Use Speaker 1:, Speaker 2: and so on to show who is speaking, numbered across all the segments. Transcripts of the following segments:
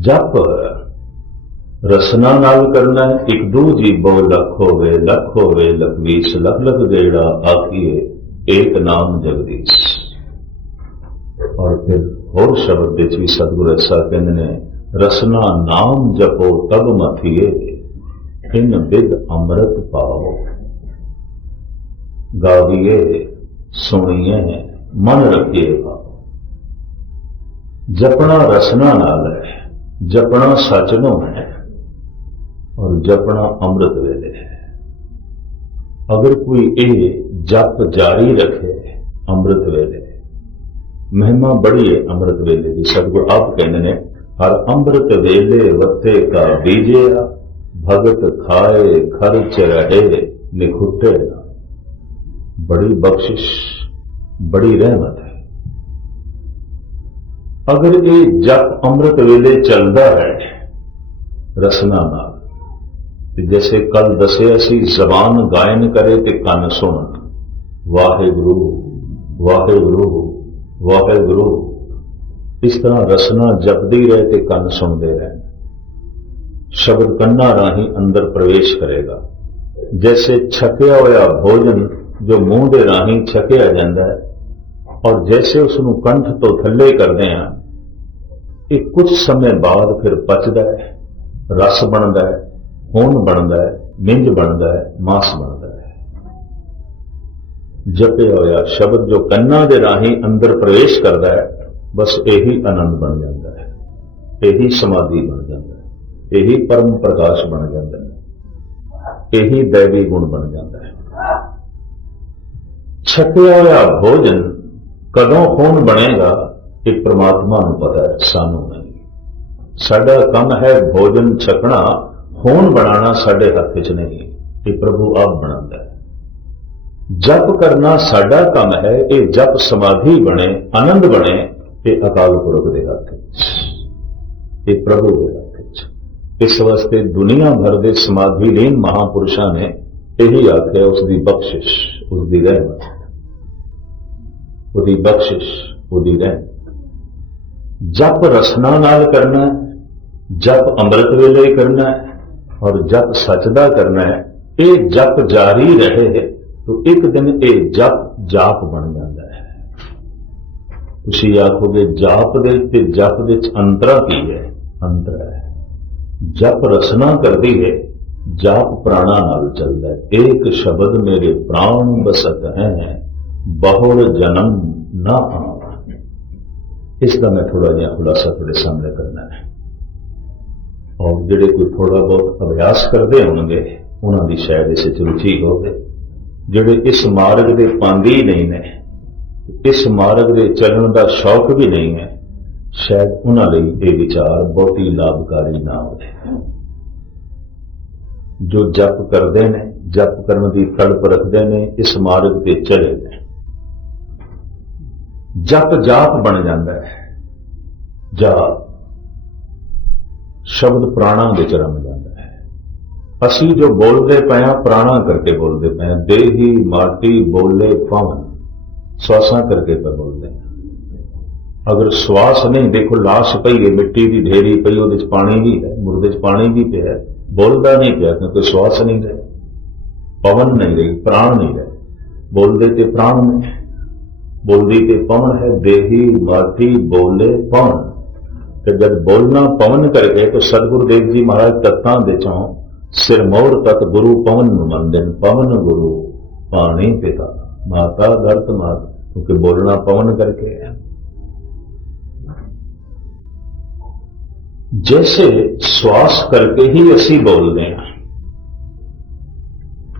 Speaker 1: ਜਪ ਰਸਨਾ ਨਾਲ ਕਰਨਾ ਇੱਕ ਦੋ ਜੀ ਜੀਬੋ ਲੱਖ ਹੋਵੇ ਲੱਖ ਹੋਵੇ, ਲਖਵੀਸ, ਲਖ ਲਖ ਗੇੜਾ ਆਖੀਏ, ਏਕ ਨਾਮ ਜਗਦੀਸ਼। ਔਰ ਫਿਰ ਹੋਰ ਸ਼ਬਦ ਵਿੱਚ ਵੀ ਸਤਿਗੁਰ ਐਸਾ ਕਹਿੰਦੇ ਨੇ, ਰਸਨਾ ਨਾਮ ਜਪੋ ਤਬ ਮਥੀਏ ਇਨ ਬਿਦ ਅੰਮ੍ਰਿਤ ਪਾਓ ਗਾਵੀਏ, ਸੁਣੀਏ, ਮਨ ਰੱਖੀਏ ਭਾਵ। ਜਪਣਾ ਰਸਨਾ ਨਾਲ ਹੈ। ਜਪਣਾ ਸੱਚ ਨੂੰ ਹੈ ਔਰ ਜਪਣਾ ਅੰਮ੍ਰਿਤ ਵੇਲੇ ਹੈ। ਅਗਰ ਕੋਈ ਇਹ ਜਪ ਜਾਰੀ ਰੱਖੇ ਅੰਮ੍ਰਿਤ ਵੇਲੇ, ਮਹਿਮਾ ਬੜੀ ਹੈ ਅੰਮ੍ਰਿਤ ਵੇਲੇ ਦੀ ਸਤਿਗੁਰ ਆਪ ਕਹਿੰਦੇ ਨੇ, ਹਰ ਅੰਮ੍ਰਿਤ ਵੇਲੇ ਵਤੇ ਕਾ ਬੀਜਿਆ, ਭਗਤ ਖਾਏ ਖਰਚ ਰਹੇ ਨਿਖੁੱਟੇ ਬੜੀ ਬਖਸ਼ਿਸ਼, ਬੜੀ ਰਹਿਮਤ ਹੈ। ਅਗਰ ਇਹ ਜਪ ਅੰਮ੍ਰਿਤ ਵੇਲੇ ਚੱਲਦਾ ਹੈ, ਰਸਨਾ ਨਾਲ, ਤੇ ਜੈਸੇ ਕੱਲ ਦੱਸੇ ਅਸੀਂ ਜ਼ਬਾਨ ਗਾਇਨ ਕਰੇ ਤੇ ਕੰਨ ਸੁਣਨ। ਵਾਹਿਗੁਰੂ ਵਾਹਿਗੁਰੂ ਵਾਹਿਗੁਰੂ। ਇਸ ਤਰ੍ਹਾਂ ਰਸਨਾ ਜਪਦੀ ਰਹੇ ਤੇ ਕੰਨ ਸੁਣਦੇ ਰਹੇ। ਸ਼ਬਦ ਕੰਨਾਂ ਰਾਹੀਂ ਅੰਦਰ ਪ੍ਰਵੇਸ਼ ਕਰੇਗਾ। ਜੈਸੇ ਛਕਿਆ ਹੋਇਆ ਭੋਜਨ ਜੋ ਮੂੰਹ ਦੇ ਰਾਹੀਂ ਛਕਿਆ ਜਾਂਦਾ ਹੈ, ਔਰ ਜੈਸੇ ਉਸ ਨੂੰ ਕੰਠ ਤੋਂ ਥੱਲੇ ਕਰਦੇ ਹਾਂ ਇਹ ਕੁਝ ਸਮੇਂ ਬਾਅਦ ਫਿਰ ਪਚਦਾ ਹੈ, ਰਸ ਬਣਦਾ ਹੈ, ਖੂਨ ਬਣਦਾ ਹੈ, ਮਿੰਜ ਬਣਦਾ ਹੈ, ਮਾਸ ਬਣਦਾ ਹੈ। ਜਪਿਆ ਹੋਇਆ ਸ਼ਬਦ ਜੋ ਕੰਨਾਂ ਦੇ ਰਾਹੀਂ ਅੰਦਰ ਪ੍ਰਵੇਸ਼ ਕਰਦਾ ਹੈ, ਬਸ ਇਹੀ ਆਨੰਦ ਬਣ ਜਾਂਦਾ ਹੈ। ਇਹੀ ਸਮਾਧੀ ਬਣ ਜਾਂਦਾ ਹੈ। ਇਹੀ ਪਰਮ ਪ੍ਰਕਾਸ਼ ਬਣ ਜਾਂਦਾ ਹੈ। ਇਹੀ ਦੇਵੀ ਗੁਣ ਬਣ ਜਾਂਦਾ ਹੈ। ਛਕਿਆ ਹੋਇਆ ਭੋਜਨ ਕਦੋਂ ਕੌਣ ਬਣੇਗਾ ਇਹ ਪ੍ਰਮਾਤਮਾ ਨੂੰ ਪਤਾ ਹੈ, ਸਾਨੂੰ ਨਹੀਂ। ਸਾਡਾ ਕੰਮ ਹੈ ਭੋਜਨ ਛਕਣਾ ਹੋਣ ਬਣਾਉਣਾ ਸਾਡੇ ਹੱਥ ਵਿੱਚ ਨਹੀਂ ਇਹ ਪ੍ਰਭੂ ਆਪ ਬਣਾਉਂਦਾ ਹੈ। ਜਪ ਕਰਨਾ ਸਾਡਾ ਕੰਮ ਹੈ, ਇਹ ਜਪ ਸਮਾਧੀ ਬਣੇ, ਆਨੰਦ ਬਣੇ ਇਹ ਅਕਾਲ ਪੁਰਖ ਦੇ ਹੱਥ ਵਿੱਚ। ਇਹ ਪ੍ਰਭੂ ਦੇ ਹੱਥ ਵਿੱਚ। ਇਸ ਵਾਸਤੇ ਦੁਨੀਆ ਭਰ ਦੇ ਸਮਾਧੀ ਲੀਨ ਮਹਾਪੁਰਸ਼ਾਂ ਨੇ ਇਹੀ ਆਖਿਆ ਉਸ ਦੀ ਬਖਸ਼ਿਸ਼ ਉਸ ਦੀ ਰਹਿਮਤ। ਉਹਦੀ ਬਖਸ਼ਿਸ਼, ਉਹਦੀ ਰਹਿਮਤ। ਜਪ ਰਸਨਾ ਨਾਲ ਕਰਨਾ ਜਪ ਅੰਮ੍ਰਿਤ ਵੇਲੇ ਕਰਨਾ ਔਰ ਜਪ ਸੱਚ ਦਾ ਕਰਨਾ ਹੈ। ਇਹ ਜਪ ਜਾਰੀ ਰਹੇ, ਤਾਂ ਇੱਕ ਦਿਨ ਇਹ ਜਪ ਜਾਪ ਬਣ ਜਾਂਦਾ ਹੈ। ਤੁਸੀਂ ਆਖੋਗੇ, ਜਾਪ ਦੇ ਤੇ ਜਪ ਦੇ ਵਿੱਚ ਅੰਤਰਾ ਕੀ ਹੈ? ਅੰਤਰ ਹੈ। ਜਪ ਰਸਨਾ ਕਰਦੀ ਹੈ, ਜਾਪ ਪ੍ਰਾਣਾ ਨਾਲ ਚੱਲਦਾ ਹੈ। ਇੱਕ ਸ਼ਬਦ ਮੇਰੇ ਪ੍ਰਾਣ ਬਸਤ ਹੈ ਬਹੁਰ ਜਨਮ ਨਾ ਆਵਾ ਇਸ ਦਾ ਮੈਂ ਥੋੜਾ ਜਿਹਾ ਖੁਲਾਸਾ ਤੁਹਾਡੇ ਸਾਹਮਣੇ ਕਰਨਾ ਹੈ। ਔਰ ਜਿਹੜੇ ਕੋਈ ਥੋੜਾ ਬਹੁਤ ਅਭਿਆਸ ਕਰਦੇ ਹੋਣਗੇ, ਉਹਨਾਂ ਦੀ ਸ਼ਾਇਦ ਇਸ ਵਿੱਚ ਰੁਚੀ ਹੋਵੇ। ਜਿਹੜੇ ਇਸ ਮਾਰਗ ਦੇ ਪਾਂਦੀ ਨਹੀਂ ਨੇ, ਇਸ ਮਾਰਗ ਦੇ ਚੱਲਣ ਦਾ ਸ਼ੌਕ ਵੀ ਨਹੀਂ ਹੈ, ਸ਼ਾਇਦ ਉਹਨਾਂ ਲਈ ਇਹ ਵਿਚਾਰ ਬਹੁਤੀ ਲਾਭਕਾਰੀ ਨਾ ਹੋਵੇ। ਜੋ ਜਪ ਕਰਦੇ ਨੇ, ਜਪ ਕਰਨ ਦੀ ਤੜਪ ਰੱਖਦੇ ਨੇ, ਇਸ ਮਾਰਗ ਤੇ ਚਲੇ ਜਪ ਜਾਪ ਬਣ ਜਾਂਦਾ ਹੈ। ਜਾਪ ਸ਼ਬਦ ਪ੍ਰਾਣਾ ਵਿੱਚ ਰਮ ਜਾਂਦਾ ਹੈ। ਅਸੀਂ ਜੋ ਬੋਲਦੇ ਪਏ ਹਾਂ, ਪ੍ਰਾਣਾ ਕਰਕੇ ਬੋਲਦੇ ਪਏ ਹਾਂ। ਦੇਹੀ, ਮਾਟੀ, ਬੋਲੇ ਪਵਨ ਸਵਾਸਾਂ ਕਰਕੇ ਪਏ ਬੋਲਦੇ ਹਾਂ। ਅਗਰ ਸਵਾਸ ਨਹੀਂ, ਦੇਖੋ ਲਾਸ਼ ਪਈ ਹੈ, ਮਿੱਟੀ ਦੀ ਢੇਰੀ ਪਈ, ਉਹਦੇ ਵਿੱਚ ਪਾਣੀ ਵੀ ਹੈ, ਮੁਰਦੇ 'ਚ ਪਾਣੀ ਵੀ ਪਿਆ ਬੋਲਦਾ ਨਹੀਂ ਪਿਆ, ਕਿਉਂਕਿ ਸਵਾਸ ਨਹੀਂ ਹੈ ਪਵਨ ਨਹੀਂ ਰਹੀ, ਪ੍ਰਾਣ ਨਹੀਂ ਰਹੇ। ਬੋਲਦੇ ਤੇ ਪ੍ਰਾਣ ਨਹੀਂ ਬੋਲਦੀ ਤੇ ਪਵਨ ਹੈ ਦੇਹੀ ਮਾਟੀ ਬੋਲੇ ਪਵਨ। ਤੇ ਜਦ ਬੋਲਣਾ ਪਵਨ ਕਰਕੇ ਤਾਂ ਸਤਿਗੁਰੂ ਦੇਵ ਜੀ ਮਹਾਰਾਜ ਤਤਾਂ ਦੇ ਚੋਂ ਸਿਰਮੌਰ ਤਤ ਗੁਰੂ ਪਵਨ ਨੂੰ ਮੰਨਦੇ ਨੇ। ਪਵਨ ਗੁਰੂ ਪਾਣੀ ਪਿਤਾ, ਮਾਤਾ ਧਰਤ ਮਾਤ, ਕਿਉਂਕਿ ਬੋਲਣਾ ਪਵਨ ਕਰਕੇ ਹੈ। ਜੈਸੇ ਸਵਾਸ ਕਰਕੇ ਹੀ ਅਸੀਂ ਬੋਲਦੇ ਹਾਂ,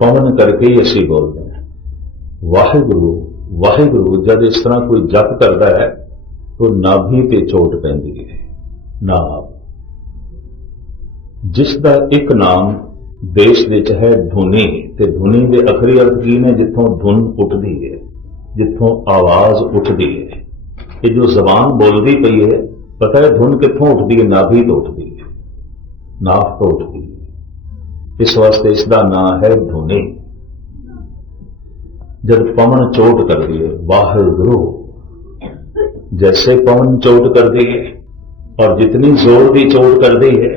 Speaker 1: ਪਵਨ ਕਰਕੇ ਹੀ ਅਸੀਂ ਬੋਲਦੇ ਹਾਂ। ਵਾਹਿਗੁਰੂ ਵਾਹਿਗੁਰੂ, ਜਦ ਇਸ ਤਰ੍ਹਾਂ ਕੋਈ ਜਪ ਕਰਦਾ ਹੈ, ਤਾਂ ਨਾਭੀ ਤੇ ਚੋਟ ਪੈਂਦੀ ਹੈ। ਨਾਭ। ਜਿਸ ਦਾ ਇੱਕ ਨਾਮ ਦੇਸ਼ ਵਿੱਚ ਹੈ ਧੁਨੀ, ਤੇ ਧੁਨੀ ਦੇ ਅਖਰੀ ਅਰਥ ਕੀ ਨੇ? ਜਿੱਥੋਂ ਧੁਨ ਉੱਠਦੀ ਹੈ, ਜਿੱਥੋਂ ਆਵਾਜ਼ ਉੱਠਦੀ ਹੈ। ਇਹ ਜੋ ਜ਼ਬਾਨ ਬੋਲਦੀ ਪਈ ਹੈ, ਪਤਾ ਹੈ ਧੁਨ ਕਿੱਥੋਂ ਉੱਠਦੀ ਹੈ? ਨਾਭੀ ਤੋਂ ਉੱਠਦੀ ਹੈ। ਨਾਭ ਤੋਂ ਉੱਠਦੀ ਹੈ। ਇਸ ਵਾਸਤੇ ਇਸ ਦਾ ਨਾਮ ਹੈ ਧੁਨੀ। ਜਦ ਪਵਨ ਚੋਟ ਕਰਦੀ ਹੈ ਵਾਹਿਗੁਰੂ ਜੈਸੇ ਪਵਨ ਚੋਟ ਕਰਦੀ ਹੈ, ਔਰ ਜਿਤਨੀ ਜ਼ੋਰ ਦੀ ਚੋਟ ਕਰਦੀ ਹੈ,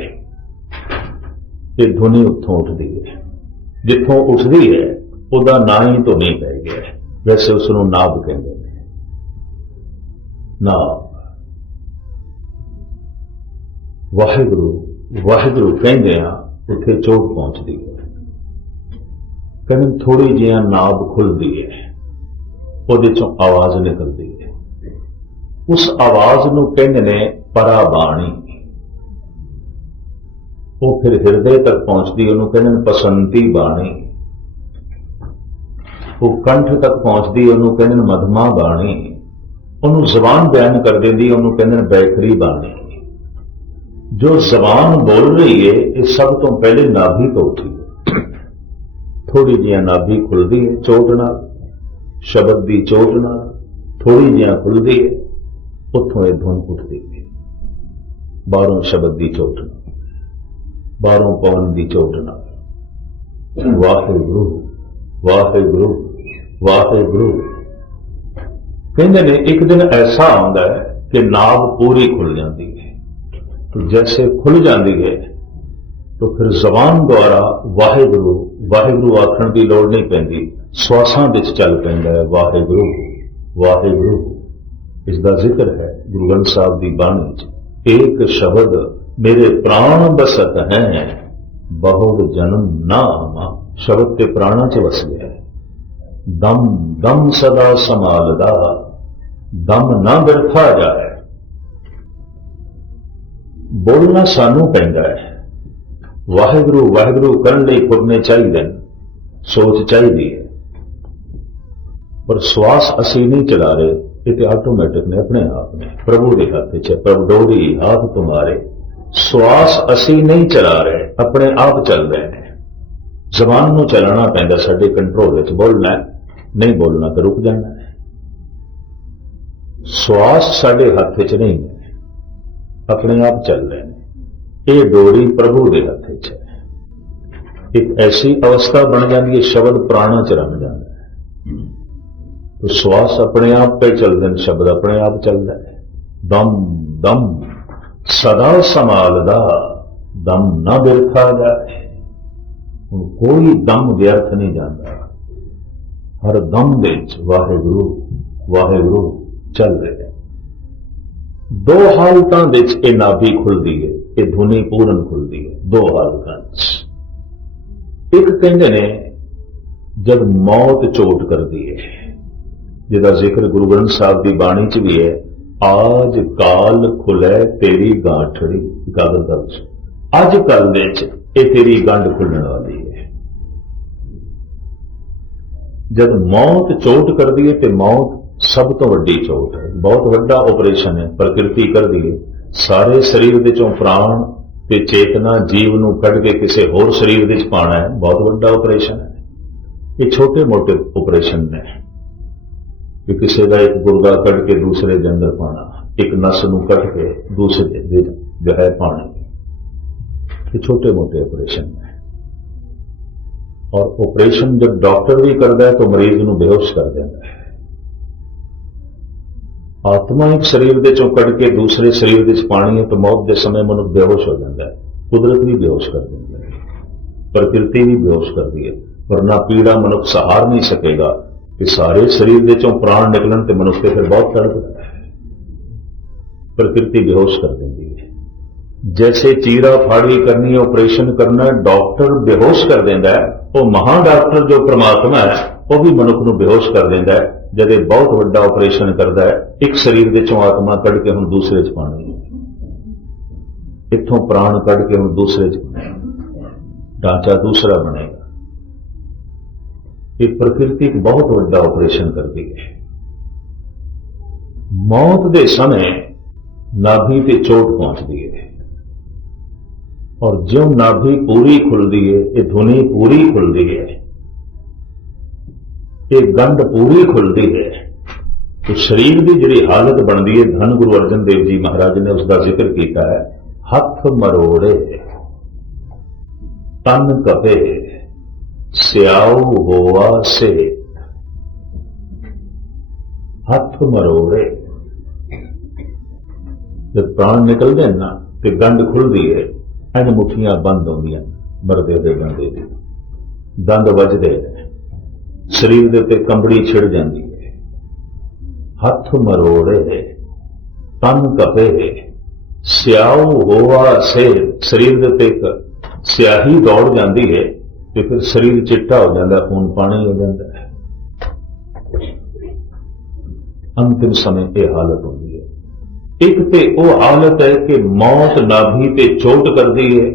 Speaker 1: ਇਹ ਧੁਨੀ ਉੱਥੋਂ ਉੱਠਦੀ ਹੈ। ਜਿੱਥੋਂ ਉੱਠਦੀ ਹੈ, ਉਹਦਾ ਨਾਂ ਹੀ ਧੁਨੀ ਪੈ ਗਿਆ ਵੈਸੇ ਉਸ ਨੂੰ ਨਾਭ ਕਹਿੰਦੇ ਨੇ। ਨਾਭ। ਵਾਹਿਗੁਰੂ ਵਾਹਿਗੁਰੂ ਕਹਿੰਦੇ ਆ, ਉੱਥੇ ਚੋਟ ਪਹੁੰਚਦੀ ਹੈ। ਕਹਿੰਦੇ ਥੋੜੀ ਜਿਹੀ ਨਾਭ ਖੁੱਲਦੀ ਹੈ, ਉਹਦੇ ਚੋਂ ਆਵਾਜ਼ ਨਿਕਲਦੀ ਹੈ। ਉਸ ਆਵਾਜ਼ ਨੂੰ ਕਹਿੰਦੇ ਨੇ ਪਰਾਬਾਣੀ। ਉਹ ਫਿਰ ਹਿਰਦੇ ਤੱਕ ਪਹੁੰਚਦੀ ਉਹਨੂੰ ਕਹਿੰਦੇ ਨੇ ਪਸੰਤੀ ਬਾਣੀ। ਉਹ ਕੰਠ ਤੱਕ ਪਹੁੰਚਦੀ ਉਹਨੂੰ ਕਹਿੰਦੇ ਨੇ ਮਧਮਾ ਬਾਣੀ। ਉਹਨੂੰ ਜ਼ਬਾਨ ਬਿਆਨ ਕਰ ਦਿੰਦੀ ਉਹਨੂੰ ਕਹਿੰਦੇ ਨੇ ਬੈਖਰੀ ਬਾਣੀ। ਜੋ ਜ਼ਬਾਨ ਬੋਲ ਰਹੀ ਹੈ, ਇਹ ਸਭ ਤੋਂ ਪਹਿਲੇ ਨਾਭੀ ਤੋਂ ਉੱਠੀ। ਥੋੜੀ ਜੀਆਂ ਨਾਭੀ ਖੁੱਲਦੀ ਹੈ ਚੋਟ ਨਾਲ ਸ਼ਬਦ ਦੀ ਚੋਟ ਨਾਲ ਥੋੜੀ ਜੀਆਂ ਖੁੱਲਦੀ ਹੈ ਉੱਥੋਂ ਇਹ ਧੁਨ ਉੱਠਦੀ ਹੈ ਬਾਹਰੋਂ ਸ਼ਬਦ ਦੀ ਚੋਟ ਨਾਲ ਬਾਹਰੋਂ ਪਵਨ ਦੀ ਚੋਟ ਨਾਲ ਵਾਹਿਗੁਰੂ ਵਾਹਿਗੁਰੂ ਵਾਹਿਗੁਰੂ। ਕਹਿੰਦੇ ਨੇ, ਇੱਕ ਦਿਨ ਐਸਾ ਆਉਂਦਾ ਹੈ ਕਿ ਨਾਭ ਪੂਰੀ ਖੁੱਲ ਜਾਂਦੀ ਹੈ। ਜੈਸੇ ਖੁੱਲ ਜਾਂਦੀ ਹੈ ਤਾਂ ਫਿਰ ਜ਼ਬਾਨ ਦੁਆਰਾ ਵਾਹਿਗੁਰੂ ਵਾਹਿਗੁਰੂ ਆਖਣ ਦੀ ਲੋੜ ਨਹੀਂ ਪੈਂਦੀ। ਸਵਾਸਾਂ ਵਿੱਚ ਚੱਲ ਪੈਂਦਾ ਹੈ ਵਾਹਿਗੁਰੂ ਵਾਹਿਗੁਰੂ। ਇਸ ਦਾ ਜ਼ਿਕਰ ਹੈ ਗੁਰੂ ਗ੍ਰੰਥ ਸਾਹਿਬ ਦੀ ਬਾਣੀ 'ਚ ਇੱਕ ਸ਼ਬਦ ਮੇਰੇ ਪ੍ਰਾਣ ਬਸਤ ਹੈ ਬਹੁਤ ਜਨਮ ਨਾ ਆਵਾ ਸ਼ਬਦ ਤੇ ਪ੍ਰਾਣਾ 'ਚ ਵਸ ਗਿਆ ਹੈ। ਦਮ ਦਮ ਸਦਾ ਸਮਾਲਦਾ ਦਮ ਨਾ ਬਿਰਥਾ ਜਾਏ। ਬੋਲਣਾ ਸਾਨੂੰ ਪੈਂਦਾ ਹੈ। ਵਾਹਿਗੁਰੂ ਵਾਹਿਗੁਰੂ, ਕਰਨ ਲਈ ਪੁਰਨੇ ਚਾਹੀਦੇ ਨੇ, ਸੋਚ ਚਾਹੀਦੀ ਹੈ। ਪਰ ਸਵਾਸ ਅਸੀਂ ਨਹੀਂ ਚਲਾ ਰਹੇ, ਇਹ ਤੇ ਆਟੋਮੈਟਿਕ ਨੇ ਆਪਣੇ ਆਪ ਨੇ। ਪ੍ਰਭੂ ਦੇ ਹੱਥ 'ਚ ਪ੍ਰਭ ਡੋਰੀ ਹਾਥ ਤੁਮਾਰੇ ਸਵਾਸ ਅਸੀਂ ਨਹੀਂ ਚਲਾ ਰਹੇ, ਆਪਣੇ ਆਪ ਚੱਲ ਰਹੇ ਨੇ। ਜ਼ਬਾਨ ਨੂੰ ਚਲਾਉਣਾ ਪੈਂਦਾ, ਸਾਡੇ ਕੰਟਰੋਲ ਵਿੱਚ ਬੋਲਣਾ ਨਹੀਂ ਬੋਲਣਾ ਤਾਂ ਰੁਕ ਜਾਣਾ ਸਵਾਸ ਸਾਡੇ ਹੱਥ ਵਿੱਚ ਨਹੀਂ ਹੈ, ਆਪਣੇ ਆਪ ਚੱਲ ਰਹੇ ਨੇ। ਇਹ ਡੋਰੀ ਪ੍ਰਭੂ ਦੇ ਹੱਥ 'ਚ ਹੈ। ਇੱਕ ਐਸੀ ਅਵਸਥਾ ਬਣ ਜਾਂਦੀ ਹੈ, ਸ਼ਬਦ ਪ੍ਰਾਣਾ ਚ ਰੰਗ ਜਾਂਦਾ ਹੈ। ਸਵਾਸ ਆਪਣੇ ਆਪ ਤੇ ਚੱਲਦੇ ਨੇ, ਸ਼ਬਦ ਆਪਣੇ ਆਪ ਚੱਲਦਾ ਹੈ। ਦਮ ਦਮ, ਸਦਾ ਸੰਭਾਲਦਾ ਦਮ ਨਾ ਬਿਰਥਾ ਜਾਏ। ਹੁਣ ਕੋਈ ਦਮ ਵਿਅਰਥ ਨਹੀਂ ਜਾਂਦਾ। ਹਰ ਦਮ ਵਿੱਚ ਵਾਹਿਗੁਰੂ ਵਾਹਿਗੁਰੂ ਚੱਲ ਰਿਹਾ ਦੋ ਹਾਲਤਾਂ ਵਿੱਚ ਇਹ ਨਾਭੀ ਖੁੱਲਦੀ ਹੈ। ਇਹ ਧੁਨੀ ਪੂਰਨ ਖੁੱਲਦੀ ਹੈ। ਦੋ ਹਾਲਤਾਂ ਵਿੱਚ ਇੱਕ ਕਹਿੰਦੇ ਨੇ, ਜਦ ਮੌਤ ਚੋਟ ਕਰਦੀ ਹੈ, ਜਿਹਦਾ ਜ਼ਿਕਰ ਗੁਰੂ ਗ੍ਰੰਥ ਸਾਹਿਬ ਦੀ ਬਾਣੀ 'ਚ ਵੀ ਹੈ, ਆਜ ਕਾਲ ਖੁਲੇ ਤੇਰੀ ਗਾਂਠੜੀ ਗਾਦਲ ਦਰਜ ਅੱਜ ਕੱਲ ਚ ਇਹ ਤੇਰੀ ਗੰਢ ਖੁੱਲਣ ਵਾਲੀ ਹੈ। ਜਦ ਮੌਤ ਚੋਟ ਕਰਦੀ ਹੈ ਤੇ ਮੌਤ ਸਭ ਤੋਂ ਵੱਡੀ ਚੋਟ ਹੈ। ਬਹੁਤ ਵੱਡਾ ਆਪਰੇਸ਼ਨ ਹੈ, ਪ੍ਰਕਿਰਤੀ ਕਰਦੀ ਹੈ। ਸਾਰੇ ਸਰੀਰ ਦੇ ਚੋਂ ਪ੍ਰਾਣ ਤੇ ਚੇਤਨਾ ਜੀਵ ਨੂੰ ਕੱਢ ਕੇ ਕਿਸੇ ਹੋਰ ਸਰੀਰ ਵਿੱਚ ਪਾਣਾ ਹੈ, ਬਹੁਤ ਵੱਡਾ ਆਪਰੇਸ਼ਨ ਹੈ। ਇਹ ਛੋਟੇ-ਮੋਟੇ ਆਪਰੇਸ਼ਨ ਨੇ। ਕਿ ਕਿਸੇ ਦਾ ਇੱਕ ਗੁਰਦਾ ਕੱਢ ਕੇ ਦੂਸਰੇ ਦੇ ਅੰਦਰ ਪਾਣਾ ਇੱਕ ਨਸ ਨੂੰ ਕੱਢ ਕੇ ਦੂਸਰੇ ਦੇ ਜੋ ਹੈ ਪਾਣਾ ਇਹ ਛੋਟੇ-ਮੋਟੇ ਆਪਰੇਸ਼ਨ ਨੇ। ਔਰ ਆਪਰੇਸ਼ਨ ਜਦ ਡਾਕਟਰ ਵੀ ਕਰਦਾ ਹੈ ਤਾਂ ਮਰੀਜ਼ ਨੂੰ ਬੇਹੋਸ਼ ਕਰ ਦਿੰਦਾ ਹੈ। ਆਤਮਾ ਇੱਕ ਸਰੀਰ ਦੇ ਚੋਂ ਕੱਢ ਕੇ ਦੂਸਰੇ ਸਰੀਰ ਵਿੱਚ ਪਾਣੀ ਹੈ ਤਾਂ ਮੌਤ ਦੇ ਸਮੇਂ ਮਨੁੱਖ ਬੇਹੋਸ਼ ਹੋ ਜਾਂਦਾ ਹੈ। ਕੁਦਰਤ ਵੀ ਬੇਹੋਸ਼ ਕਰ ਦਿੰਦੀ ਹੈ। ਪ੍ਰਕਿਰਤੀ ਵੀ ਬੇਹੋਸ਼ ਕਰਦੀ ਹੈ। ਵਰਨਾ ਪੀੜਾ ਮਨੁੱਖ ਸਹਾਰ ਨਹੀਂ ਸਕੇਗਾ। ਕਿ ਸਾਰੇ ਸਰੀਰ ਦੇ ਚੋਂ ਪ੍ਰਾਣ ਨਿਕਲਣ ਤੇ ਮਨੁੱਖ ਤੇ ਫਿਰ ਬਹੁਤ ਤੜਪਦਾ ਹੈ। ਪ੍ਰਕਿਰਤੀ ਬੇਹੋਸ਼ ਕਰ ਦਿੰਦੀ ਹੈ। ਜੈਸੇ ਚੀਰਾ ਫਾੜੀ ਕਰਨੀ ਹੈ ਆਪਰੇਸ਼ਨ ਕਰਨਾ ਡਾਕਟਰ ਬੇਹੋਸ਼ ਕਰ ਦਿੰਦਾ ਹੈ, ਉਹ ਮਹਾ ਡਾਕਟਰ ਜੋ ਪ੍ਰਮਾਤਮਾ ਹੈ। ਉਹ ਵੀ ਮਨੁੱਖ ਨੂੰ ਬੇਹੋਸ਼ ਕਰ ਦਿੰਦਾ ਹੈ, ਜਦ ਇਹ ਬਹੁਤ ਵੱਡਾ ਆਪਰੇਸ਼ਨ ਕਰਦਾ ਹੈ, ਇੱਕ ਸਰੀਰ ਦੇ ਚੋਂ ਆਤਮਾ ਕੱਢ ਕੇ ਹੁਣ ਦੂਸਰੇ 'ਚ ਪਾਣੀ ਇੱਥੋਂ ਪ੍ਰਾਣ ਕੱਢ ਕੇ ਹੁਣ ਦੂਸਰੇ 'ਚ ਪਾਉਣਾ। ਢਾਂਚਾ ਦੂਸਰਾ ਬਣੇਗਾ। ਇਹ ਪ੍ਰਕਿਰਤੀ ਇੱਕ ਬਹੁਤ ਵੱਡਾ ਆਪਰੇਸ਼ਨ ਕਰਦੀ ਹੈ। ਮੌਤ ਦੇ ਸਮੇਂ ਨਾਭੀ ਤੇ ਚੋਟ ਪਹੁੰਚਦੀ ਹੈ। ਔਰ ਜਿਉਂ ਨਾਭੀ ਪੂਰੀ ਖੁੱਲਦੀ ਹੈ, ਇਹ ਧੁਨੀ ਪੂਰੀ ਖੁੱਲਦੀ ਹੈ। ਇਹ ਗੰਢ ਪੂਰੀ ਖੁੱਲਦੀ ਹੈ। तो ਸਰੀਰ ਦੀ ਜਿਹੜੀ ਹਾਲਤ ਬਣਦੀ ਹੈ, ਧੰਨ ਗੁਰੂ ਅਰਜਨ ਦੇਵ ਜੀ ਮਹਾਰਾਜ ਨੇ ਉਸ ਦਾ ਜ਼ਿਕਰ ਕੀਤਾ ਹੈ, ਹੱਥ ਮਰੋੜੇ, ਤਨ ਕਪੇ ਸਿਆਉ ਹੋਆ ਸੇ। ਹੱਥ ਮਰੋੜੇ। ਤੇ ਪ੍ਰਾਣ ਨਿਕਲਦੇ ਨੇ ਨਾ, ਤੇ ਗੰਢ ਖੁੱਲਦੀ ਹੈ ਇੰਜ ਮੁੱਠੀਆਂ ਬੰਦ ਹੁੰਦੀਆਂ, ਮਰਦੇ ਦੇ ਗੰਦੇ ਦੀ ਦੰਦ ਵੱਜਦੇ ਨੇ। ਸਰੀਰ ਦੇ ਉੱਤੇ ਕੰਬੜੀ ਛਿੜ ਜਾਂਦੀ ਹੈ। ਹੱਥ ਮਰੋੜੇ, ਤਨ ਕਪੇ, ਸਿਆਉ ਹੋਵਾ ਸੇ ਸਰੀਰ ਦੇ ਉੱਤੇ ਇੱਕ ਸਿਆਹੀ ਦੌੜ ਜਾਂਦੀ ਹੈ ਤੇ ਫਿਰ ਸਰੀਰ ਚਿੱਟਾ ਹੋ ਜਾਂਦਾ, ਖੂਨ ਪਾਣੀ ਹੋ ਜਾਂਦਾ ਹੈ। ਅੰਤਿਮ ਸਮੇਂ ਇਹ ਹਾਲਤ ਹੁੰਦੀ ਹੈ। ਇੱਕ ਤੇ ਉਹ ਹਾਲਤ ਹੈ ਕਿ ਮੌਤ ਨਾਭੀ ਤੇ ਚੋਟ ਕਰਦੀ ਹੈ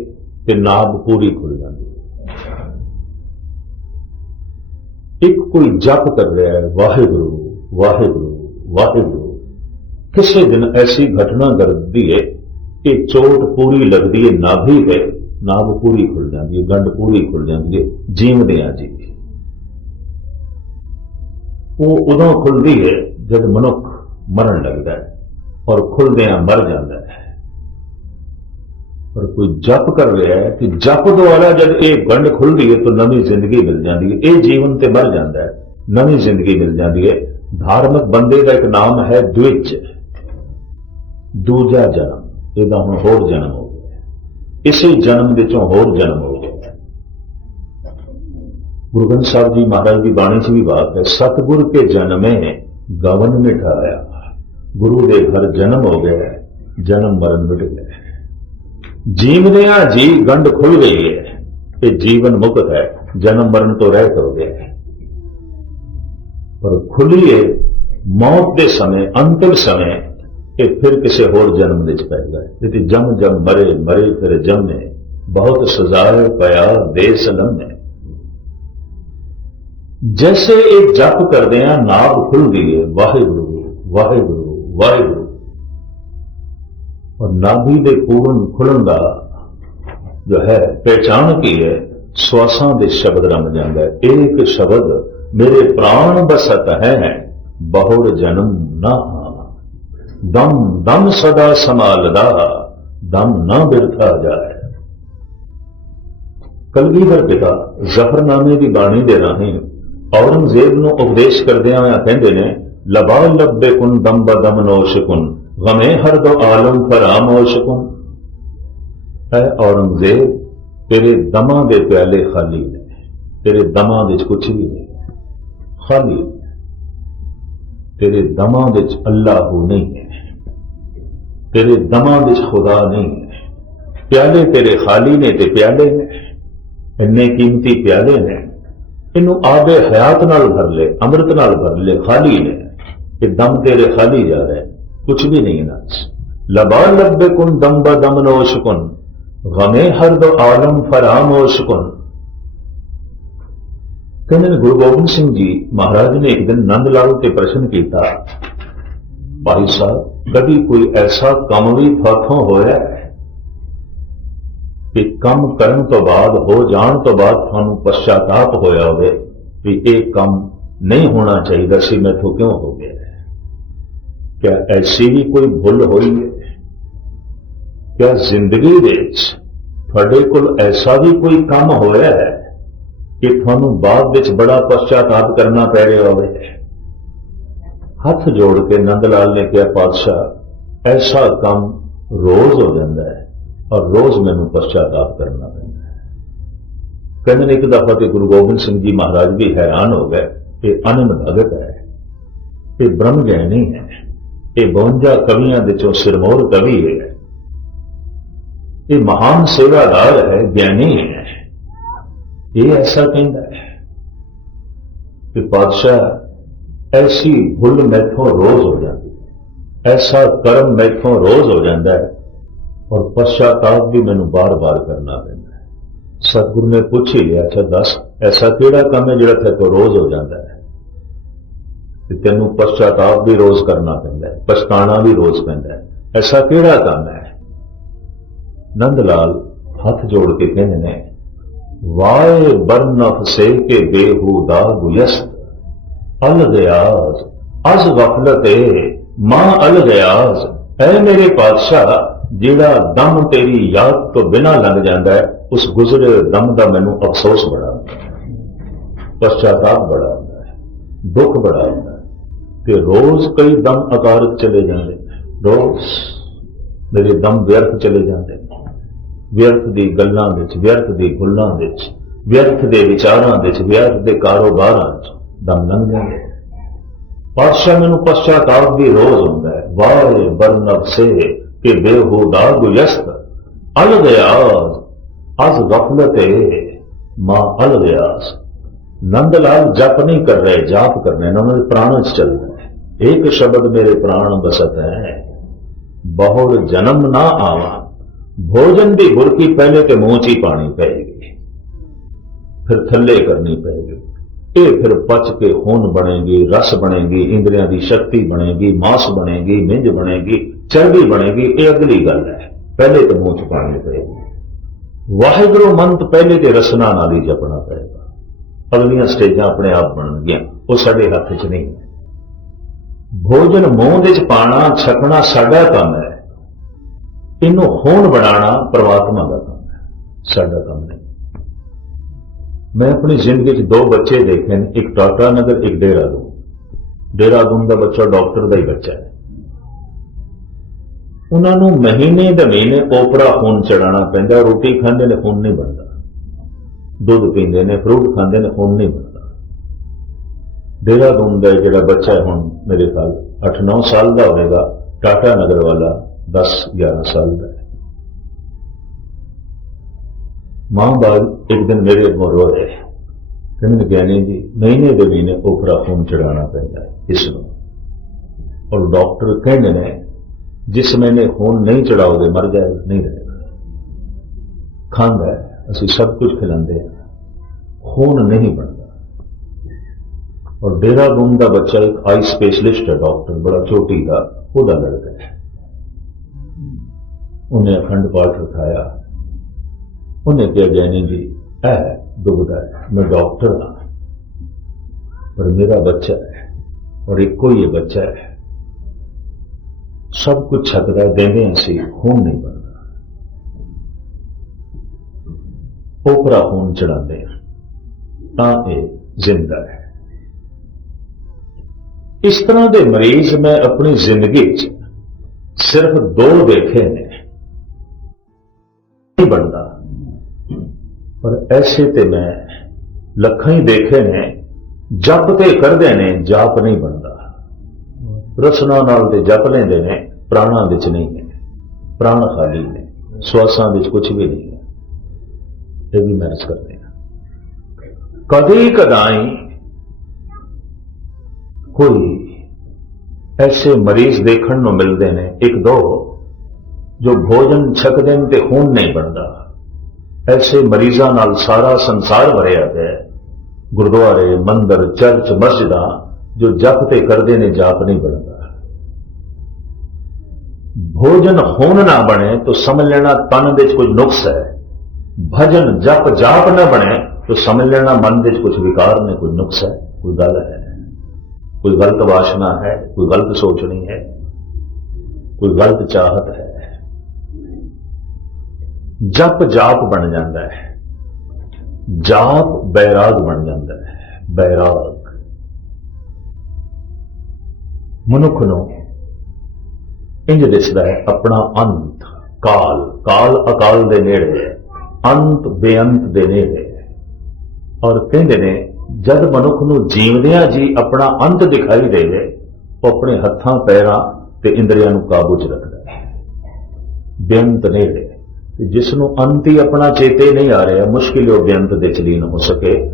Speaker 1: ਤੇ ਨਾਭ ਪੂਰੀ ਖੁੱਲ ਜਾਂਦੀ ਇੱਕ ਕੋਈ ਜਪ ਕਰ ਰਿਹਾ ਹੈ, ਵਾਹਿਗੁਰੂ ਵਾਹਿਗੁਰੂ ਵਾਹਿਗੁਰੂ। ਕਿਸੇ ਦਿਨ ਐਸੀ ਘਟਨਾ ਕਰਦੀ ਹੈ ਕਿ ਚੋਟ ਪੂਰੀ ਲੱਗਦੀ ਹੈ, ਨਾਭੀ ਹੈ, ਨਾਭ ਪੂਰੀ ਖੁੱਲ ਜਾਂਦੀ ਹੈ, ਗੰਢ ਪੂਰੀ ਖੁੱਲ ਜਾਂਦੀ ਹੈ, ਜੀਵਦੇ ਆ ਜੀ। ਉਹ ਉਦੋਂ ਖੁੱਲਦੀ ਹੈ ਜਦ ਮਨੁੱਖ ਮਰਨ ਲੱਗਦਾ ਹੈ ਔਰ ਖੁੱਲਦਿਆਂ ਮਰ ਜਾਂਦਾ ਹੈ। ਪਰ ਕੋਈ ਜਪ ਕਰ ਰਿਹਾ ਹੈ ਕਿ ਜਪ ਦੁਆਰਾ ਜਦ ਇਹ ਗੰਢ ਖੁੱਲਦੀ ਹੈ ਤਾਂ ਨਵੀਂ ਜ਼ਿੰਦਗੀ ਮਿਲ ਜਾਂਦੀ ਹੈ। ਇਹ ਜੀਵਨ ਤੇ ਮਰ ਜਾਂਦਾ ਹੈ। ਨਵੀਂ ਜ਼ਿੰਦਗੀ ਮਿਲ ਜਾਂਦੀ ਹੈ। ਧਾਰਮਿਕ ਬੰਦੇ ਦਾ ਇੱਕ ਨਾਮ ਹੈ ਦ੍ਵਿਜ ਦੂਜਾ ਜਨਮ। ਇਹਦਾ ਹੁਣ ਹੋਰ ਜਨਮ ਹੋ ਗਿਆ ਇਸੇ ਜਨਮ ਵਿੱਚੋਂ ਹੋਰ ਜਨਮ ਹੋ ਗਿਆ ਗੁਰੂ ਗ੍ਰੰਥ ਸਾਹਿਬ ਜੀ ਮਹਾਰਾਜ ਦੀ ਬਾਣੀ 'ਚ ਵੀ ਬਾਤ ਹੈ, ਸਤਿਗੁਰ ਕੇ ਜਨਮੇ ਗਵਨ ਮਿਠਾਇਆ। ਗੁਰੂ ਦੇ ਘਰ ਜਨਮ ਹੋ ਗਿਆ ਜਨਮ ਮਰਨ ਮਿਟ ਗਿਆ ਜੀਵਦਿਆਂ ਜੀ ਗੰਢ ਖੁੱਲ ਗਈ ਹੈ ਤੇ ਜੀਵਨ ਮੁਕਤ ਹੈ, ਜਨਮ ਮਰਨ ਤੋਂ ਰਹਿਤ ਹੋ ਗਿਆ ਹੈ। ਪਰ ਖੁੱਲੀਏ ਮੌਤ ਦੇ ਸਮੇਂ, ਅੰਤਿਮ ਸਮੇਂ, ਇਹ ਫਿਰ ਕਿਸੇ ਹੋਰ ਜਨਮ ਵਿੱਚ ਪੈ ਗਏ ਤੇ ਜਮ ਜਮ ਮਰੇ ਮਰੇ ਫਿਰ ਜਮਨੇ ਬਹੁਤ ਸਜ਼ਾਏ ਪਿਆ ਦੇਸ ਲੰਮੇ। ਜੈਸੇ ਇਹ ਜਪ ਕਰਦੇ ਆ ਨਾਭ ਖੁੱਲਦੀ ਹੈ, ਵਾਹਿਗੁਰੂ ਵਾਹਿਗੁਰੂ ਵਾਹਿਗੁਰੂ। और नाभि ਦੇ ਪੂਰਨ ਖੁੱਲਣ ਦਾ ਜੋ ਹੈ ਪਹਿਚਾਨ ਕੀ ਹੈ ਸਵਾਸਾਂ ਦੇ ਸ਼ਬਦ ਰਮ ਜਾਂਦਾ ਹੈ ਇੱਕ ਸ਼ਬਦ ਮੇਰੇ ਪ੍ਰਾਣ ਬਸਤ ਹੈ ਬਹੁੜ ਜਨਮ ਨਾ ਦਮ ਦਮ ਸਦਾ ਸਮਾਲਦਾ ਦਮ ਨਾ ਬਿਰਥਾ ਜਾਏ ਕਲਗੀਧਰ ਪਿਤਾ ਜ਼ਫਰਨਾਮੇ ਦੀ ਬਾਣੀ ਦੇ ਰਾਹੀਂ ਔਰੰਗਜ਼ੇਬ ਨੂੰ ਉਪਦੇਸ਼ ਕਰਦਿਆਂ ਹੋਇਆ ਕਹਿੰਦੇ ਨੇ ਲਬਾ ਲੱਭੇ ਕੁਨ ਦਮ ਬਦਮ ਨੋਸ਼ਕੁਨ ਗਮੇ ਹਰ ਦੋ ਆਲਮ ਫਰਾਮੋਸ਼ਕੁਨ ਹੈ ਔਰੰਗਜ਼ੇਬ ਤੇਰੇ ਦਮਾਂ ਦੇ ਪਿਆਲੇ ਖਾਲੀ ਨੇ ਤੇਰੇ ਦਮਾਂ ਵਿੱਚ ਕੁਝ ਵੀ ਨਹੀਂ ਖਾਲੀ ਤੇਰੇ ਦਮਾਂ ਵਿੱਚ ਅੱਲਾਹ ਨਹੀਂ ਹੈ ਤੇਰੇ ਦਮਾਂ ਵਿੱਚ ਖੁਦਾ ਨਹੀਂ ਹੈ ਪਿਆਲੇ ਤੇਰੇ ਖਾਲੀ ਨੇ ਤੇ ਪਿਆਲੇ ਨੇ ਇੰਨੇ ਕੀਮਤੀ ਪਿਆਲੇ ਨੇ ਇਹਨੂੰ ਆਬੇ ਹਯਾਤ ਨਾਲ ਭਰ ਲੈ ਅੰਮ੍ਰਿਤ ਨਾਲ ਭਰ ਲੈ ਖਾਲੀ ਨੇ ਕਿ ਦਮ ਤੇਰੇ ਖਾਲੀ ਜਾ ਰਿਹਾ ਕੁਝ ਵੀ ਨਹੀਂ ਨਾ ਲਬਾ ਲੱਭੇ ਕੁਨ ਦਮ ਬ ਦਮ ਨੋਸ਼ਕੁਨ ਗਮੇ ਹਰ ਦੋ ਆਲਮ ਫਰਾਮੋਸ਼ਕੁਨ ਕਹਿੰਦੇ ਨੇ ਗੁਰੂ ਗੋਬਿੰਦ ਸਿੰਘ ਜੀ ਮਹਾਰਾਜ ਨੇ ਇੱਕ ਦਿਨ ਨੰਦ ਲਾਲ ਤੇ ਪ੍ਰਸ਼ਨ ਕੀਤਾ, ਭਾਈ ਸਾਹਿਬ, ਕਦੀ ਕੋਈ ਐਸਾ ਕੰਮ ਵੀ ਫਾਥੋਂ ਹੋਇਆ ਹੈ? ਕਿ ਕੰਮ ਕਰਨ ਤੋਂ ਬਾਅਦ, ਹੋ ਜਾਣ ਤੋਂ ਬਾਅਦ ਤੁਹਾਨੂੰ ਪਛਤਾਪ ਹੋਇਆ ਹੋਵੇ ਵੀ ਇਹ ਕੰਮ ਨਹੀਂ ਹੋਣਾ ਚਾਹੀਦਾ ਸੀ, ਮੈਥੋਂ ਕਿਉਂ ਹੋ ਗਿਆ? ਕਿਆ ਐਸੀ ਵੀ ਕੋਈ ਭੁੱਲ ਹੋਈ ਹੈ? ਕਿਆ ਜ਼ਿੰਦਗੀ ਵਿੱਚ ਤੁਹਾਡੇ ਕੋਲ ਐਸਾ ਵੀ ਕੋਈ ਕੰਮ ਹੋਇਆ ਹੈ ਕਿ ਤੁਹਾਨੂੰ ਬਾਅਦ ਵਿੱਚ ਬੜਾ ਪਛਤਾਪ ਕਰਨਾ ਪੈ ਰਿਹਾ ਹੋਵੇ? ਹੱਥ ਜੋੜ ਕੇ ਨੰਦ ਲਾਲ ਨੇ ਕਿਹਾ, ਪਾਤਸ਼ਾਹ, ਐਸਾ ਕੰਮ ਰੋਜ਼ ਹੋ ਜਾਂਦਾ ਹੈ ਔਰ ਰੋਜ਼ ਮੈਨੂੰ ਪਛਤਾਪ ਕਰਨਾ ਪੈਂਦਾ ਹੈ। ਕਹਿੰਦੇ ਨੇ, ਇੱਕ ਦਫਾ ਤੇ ਗੁਰੂ ਗੋਬਿੰਦ ਸਿੰਘ ਜੀ ਮਹਾਰਾਜ ਵੀ ਹੈਰਾਨ ਹੋ ਗਏ ਕਿ ਅਨੰਦ ਭਗਤ ਹੈ, ਇਹ ਬ੍ਰਹਮ ਗਿਆਨੀ ਹੈ। ਇਹ 52 ਕਵੀਆਂ ਦੇ ਚੋਂ ਸਿਰਮੌਰ ਕਵੀ ਹੈ। ਇਹ ਮਹਾਨ ਸੇਵਾਦਾਰ ਹੈ, ਗਿਆਨੀ ਹੈ। ਇਹ ਐਸਾ ਕਹਿੰਦਾ ਹੈ ਕਿ ਪਾਤਸ਼ਾਹ ਐਸੀ ਭੁੱਲ ਮੈਥੋਂ ਰੋਜ਼ ਹੋ ਜਾਂਦੀ ਹੈ। ਐਸਾ ਕਰਮ ਮੈਥੋਂ ਰੋਜ਼ ਹੋ ਜਾਂਦਾ ਹੈ ਔਰ ਪਛਤਾਪ ਵੀ ਮੈਨੂੰ ਬਾਰ-ਬਾਰ ਕਰਨਾ ਪੈਂਦਾ ਹੈ। ਸਤਿਗੁਰੂ ਨੇ ਪੁੱਛ ਹੀ ਲਿਆ, ਅੱਛਾ ਦੱਸ, ਐਸਾ ਕਿਹੜਾ ਕੰਮ ਹੈ ਜਿਹੜਾ ਤੇਰੇ ਤੋਂ ਰੋਜ਼ ਹੋ ਜਾਂਦਾ ਹੈ? ਤੇ ਤੈਨੂੰ ਪਛਤਾਪ ਵੀ ਰੋਜ਼ ਕਰਨਾ ਪੈਂਦਾ ਹੈ, ਪਛਤਾਣਾ ਵੀ ਰੋਜ਼ ਪੈਂਦਾ ਹੈ। ਐਸਾ ਕਿਹੜਾ ਕੰਮ ਹੈ? ਨੰਦ ਲਾਲ ਹੱਥ ਜੋੜ ਕੇ ਕਹਿੰਦੇ ਨੇ, ਵਾਏ ਬਰਨਫ ਸੇ ਕੇ ਬੇਹੂਦਾ ਗੁਯਸਤ ਅਲ ਗਿਆਜ਼ ਅਜ਼ ਗਫਲਤੇ ਮਾਂ ਅਲ ਗਿਆਜ਼ ਐ ਮੇਰੇ ਪਾਤਸ਼ਾਹ, ਜਿਹੜਾ ਦਮ ਤੇਰੀ ਯਾਦ ਤੋਂ ਬਿਨਾ ਲੰਘ ਜਾਂਦਾ ਹੈ, ਉਸ ਗੁਜ਼ਰੇ ਦਮ ਦਾ ਮੈਨੂੰ ਅਫਸੋਸ ਬੜਾ ਹੁੰਦਾ ਹੈ ਬੜਾ ਹੁੰਦਾ ਹੈ, ਦੁੱਖ ਬੜਾ ਹੁੰਦਾ ਹੈ ਰੋਜ਼ ਕਈ ਦਮ ਅਕਾਰਕ ਚਲੇ ਜਾਂਦੇ ਨੇ। ਰੋਜ਼ ਮੇਰੇ ਦਮ ਵਿਅਰਥ ਚਲੇ ਜਾਂਦੇ ਨੇ ਵਿਅਰਥ ਦੀ ਗੱਲਾਂ ਵਿੱਚ, ਵਿਅਰਥ ਦੀ ਗੁੱਲਾਂ ਵਿੱਚ, ਵਿਅਰਥ ਦੇ ਵਿਚਾਰਾਂ ਵਿੱਚ, ਵਿਅਰਥ ਦੇ ਕਾਰੋਬਾਰਾਂ ਵਿੱਚ ਦਮ ਲੰਘ ਜਾਂਦੇ ਨੇ। ਪਾਤਸ਼ਾਹ ਮੈਨੂੰ ਪਛਤਾਤਾਪ ਵੀ ਰੋਜ਼ ਹੁੰਦਾ ਹੈ ਵਾਏ ਬਰਨਬ ਸੇ ਕਿ ਬੇਹੂਦਾ ਗੁਯਸਤ ਅਲ ਗਿਆ ਅਜ਼ ਗਫਲਤੇ ਮਾ ਅਲ ਗਿਆ ਨੰਦ ਲਾਲ ਜਪ ਨਹੀਂ ਕਰ ਰਹੇ, ਜਾਪ ਕਰ ਰਹੇ ਨੇ, ਉਹਨਾਂ ਦੇ ਪ੍ਰਾਣਾਂ 'ਚ ਚੱਲਦਾ ਹੈ ਇੱਕ ਸ਼ਬਦ ਮੇਰੇ ਪ੍ਰਾਣ ਬਸਤ ਹੈ। ਬਹੁੜ ਜਨਮ ਨਾ ਆਵਾ। ਭੋਜਨ ਦੀ ਗੁਰਕੀ ਪਹਿਲੇ ਤੇ ਮੂੰਹ 'ਚ ਹੀ ਪਾਣੀ ਪਏਗੀ ਫਿਰ ਥੱਲੇ ਕਰਨੀ ਪਏਗੀ ਇਹ ਫਿਰ ਪਚ ਕੇ ਖੂਨ ਬਣੇਗੀ, ਰਸ ਬਣੇਗੀ, ਇੰਦਰੀਆਂ ਦੀ ਸ਼ਕਤੀ ਬਣੇਗੀ, ਮਾਸ ਬਣੇਗੀ, ਮਿੰਜ ਬਣੇਗੀ, ਚਰਬੀ ਬਣੇਗੀ, ਇਹ ਅਗਲੀ ਗੱਲ ਹੈ। ਪਹਿਲੇ ਤੇ ਮੂੰਹ 'ਚ ਪਾਣੀ ਪਏਗੀ ਵਾਹਿਗੁਰੂ ਮੰਤ ਪਹਿਲੇ ਤੇ ਰਸਨਾ ਨਾਲ ਹੀ ਜਪਣਾ ਪਏਗਾ ਅਗਲੀਆਂ ਸਟੇਜਾਂ ਆਪਣੇ ਆਪ ਬਣਨਗੀਆਂ ਉਹ ਸਾਡੇ ਹੱਥ 'ਚ ਨਹੀਂ। ਭੋਜਨ ਮੂੰਹ ਦੇ 'ਚ ਪਾਣਾ, ਛਕਣਾ ਸਾਡਾ ਕੰਮ ਹੈ। ਇਹਨੂੰ ਹੋਣ ਬਣਾਉਣਾ ਪ੍ਰਮਾਤਮਾ ਦਾ ਕੰਮ ਹੈ, ਸਾਡਾ ਕੰਮ ਨਹੀਂ ਮੈਂ ਆਪਣੀ ਜ਼ਿੰਦਗੀ 'ਚ ਦੋ ਬੱਚੇ ਦੇਖੇ ਨੇ, ਇੱਕ ਟਾਟਾ ਨਗਰ, ਇੱਕ ਡੇਰਾਦੂਨ ਡੇਰਾਦੂਨ ਦਾ ਬੱਚਾ ਡਾਕਟਰ ਦਾ ਹੀ ਬੱਚਾ ਹੈ। ਉਹਨਾਂ ਨੂੰ ਮਹੀਨੇ ਦੇ ਮਹੀਨੇ ਓਪਰਾ ਖੂਨ ਚੜਾਉਣਾ ਪੈਂਦਾ, ਰੋਟੀ ਖਾਂਦੇ ਨੇ ਖੂਨ ਨਹੀਂ ਬਣਦਾ। ਦੁੱਧ ਪੀਂਦੇ ਨੇ, ਫਰੂਟ ਖਾਂਦੇ ਨੇ, ਖੂਨ ਨਹੀਂ ਬਣਦਾ। ਡੇਰਾਦੂਨ ਦਾ ਜਿਹੜਾ ਬੱਚਾ ਹੁਣ ਮੇਰੇ ਖਿਆਲ 8-9 ਸਾਲ ਦਾ ਹੋਵੇਗਾ, ਟਾਟਾ ਨਗਰ ਵਾਲਾ 10-11 ਸਾਲ ਦਾ ਹੈ। ਮਾਂ ਬਾਪ ਇੱਕ ਦਿਨ ਮੇਰੇ ਕੋਲ ਰੋਏ ਕਹਿੰਦੇ ਗਿਆਨੀ ਜੀ, ਮਹੀਨੇ ਦੇ ਮਹੀਨੇ ਉਪਰਾ ਖੂਨ ਚੜਾਉਣਾ ਪੈਂਦਾ ਹੈ, ਇਸ ਨੂੰ। ਔਰ ਡਾਕਟਰ ਕਹਿੰਦੇ ਨੇ, ਜਿਸ ਮਹੀਨੇ ਖੂਨ ਨਹੀਂ ਚੜਾਓਗੇ, ਮਰ ਜਾਏਗਾ, ਨਹੀਂ ਰਹੇਗਾ। ਖਾਂਦਾ ਹੈ, ਅਸੀਂ ਸਭ ਕੁਝ ਖਿਲਾਉਂਦੇ ਹਾਂ। ਖੂਨ ਨਹੀਂ ਬਣਦਾ ਔਰ ਦੇਹਰਾਦੂਨ ਦਾ ਬੱਚਾ ਇੱਕ ਆਈ ਸਪੈਸ਼ਲਿਸਟ ਹੈ ਡਾਕਟਰ ਬੜਾ ਛੋਟੀ ਦਾ ਉਹਦਾ ਲੜਕਾ ਹੈ ਉਹਨੇ ਅਖੰਡ ਪਾਠ ਰਖਾਇਆ ਉਹਨੇ ਕਿਹਾ ਗਿਆਨੀ ਜੀ ਇਹ ਦੁਬਦਾ ਹੈ ਮੈਂ ਡਾਕਟਰ ਹਾਂ ਪਰ ਮੇਰਾ ਬੱਚਾ ਹੈ ਔਰ ਇੱਕੋ ਹੀ ਇਹ ਬੱਚਾ ਹੈ ਸਭ ਕੁਝ ਛਕਦਾ ਦੇਵੇਂ ਅਸੀਂ ਖੂਨ ਨਹੀਂ ਬਣਦਾ ਉਪਰਾ ਖੂਨ ਚੜਾਉਂਦੇ ਹਾਂ ਤਾਂ ਇਹ ਜ਼ਿੰਦਾ ਹੈ ਇਸ ਤਰ੍ਹਾਂ ਦੇ ਮਰੀਜ਼ ਮੈਂ ਆਪਣੀ ਜ਼ਿੰਦਗੀ 'ਚ ਸਿਰਫ ਦੋ ਦੇਖੇ ਨੇ। ਨਹੀਂ ਬਣਦਾ। ਪਰ ਐਸੇ ਤੇ ਮੈਂ ਲੱਖਾਂ ਹੀ ਦੇਖੇ ਨੇ, ਜਪ ਤੇ ਕਰਦੇ ਨੇ, ਜਾਪ ਨਹੀਂ ਬਣਦਾ। ਰਸਨਾ ਨਾਲ ਤੇ ਜਪ ਲੈਂਦੇ ਨੇ, ਪ੍ਰਾਣਾਂ ਵਿੱਚ ਨਹੀਂ ਨੇ। ਪ੍ਰਾਣ ਖਾਲੀ ਨੇ, ਸਵਾਸਾਂ ਵਿੱਚ ਕੁਝ ਵੀ ਨਹੀਂ ਹੈ। ਇਹ ਵੀ ਮੈਨੇਜ ਕਰਦੇ ਆ ਕਦੇ ਕਦਾਈ ਕੋਈ ਐਸੇ ਮਰੀਜ਼ ਦੇਖਣ ਨੂੰ ਮਿਲਦੇ ਨੇ, ਇੱਕ ਦੋ, ਜੋ ਭੋਜਨ ਛਕਦੇ ਨੇ ਤੇ ਖੂਨ ਨਹੀਂ ਬਣਦਾ। ਐਸੇ ਮਰੀਜ਼ਾਂ ਨਾਲ ਸਾਰਾ ਸੰਸਾਰ ਭਰਿਆ ਪਿਆ ਹੈ। ਗੁਰਦੁਆਰੇ, ਮੰਦਰ, ਚਰਚ, ਮਸਜਿਦਾਂ, ਜੋ ਜਪ ਤੇ ਕਰਦੇ ਨੇ, ਜਾਪ ਨਹੀਂ ਬਣਦਾ। ਭੋਜਨ ਹੋਣ ਨਾ ਬਣੇ ਤਾਂ ਸਮਝ ਲੈਣਾ ਤਨ ਦੇ ਵਿੱਚ ਕੋਈ ਨੁਕਸ ਹੈ। ਭਜਨ, ਜਪ, ਜਾਪ ਨਾ ਬਣੇ ਤਾਂ ਸਮਝ ਲੈਣਾ ਮਨ ਦੇ ਵਿੱਚ ਕੁਝ ਵਿਕਾਰ ਨੇ, ਕੋਈ ਨੁਕਸ ਹੈ, ਕੋਈ ਗੱਲ ਹੈ। ਕੋਈ ਗਲਤ ਵਾਸ਼ਨਾ ਹੈ, ਕੋਈ ਗਲਤ ਸੋਚਣੀ ਹੈ, ਕੋਈ ਗਲਤ ਚਾਹਤ ਹੈ। ਜਪ ਜਾਪ ਬਣ ਜਾਂਦਾ ਹੈ। ਜਾਪ ਬੈਰਾਗ ਬਣ ਜਾਂਦਾ ਹੈ, ਬੈਰਾਗ। ਮਨੁੱਖ ਨੂੰ ਇੰਜ ਦਿਸਦਾ ਹੈ, ਆਪਣਾ ਅੰਤ, ਕਾਲ ਕਾਲ ਅਕਾਲ ਦੇ ਨੇੜੇ ਹੈ, ਅੰਤ ਬੇਅੰਤ ਦੇ ਨੇੜੇ ਔਰ ਕਹਿੰਦੇ ਨੇ ਜਦ ਮਨੁੱਖ ਨੂੰ ਜੀਵਦਿਆਂ ਜੀ ਆਪਣਾ ਅੰਤ ਦਿਖਾਈ ਦੇਵੇ, ਉਹ ਆਪਣੇ ਹੱਥਾਂ, ਪੈਰਾਂ ਤੇ ਇੰਦਰੀਆਂ ਨੂੰ ਕਾਬੂ 'ਚ ਰੱਖਦਾ ਹੈ। ਬੇਅੰਤ ਨੇੜੇ ਤੇ ਜਿਸ ਨੂੰ ਅੰਤ ਹੀ ਆਪਣਾ ਚੇਤੇ ਨਹੀਂ ਆ ਰਿਹਾ, ਮੁਸ਼ਕਿਲ ਉਹ ਬੇਅੰਤ ਦੇ ਚਲੀਨ ਹੋ ਸਕੇ।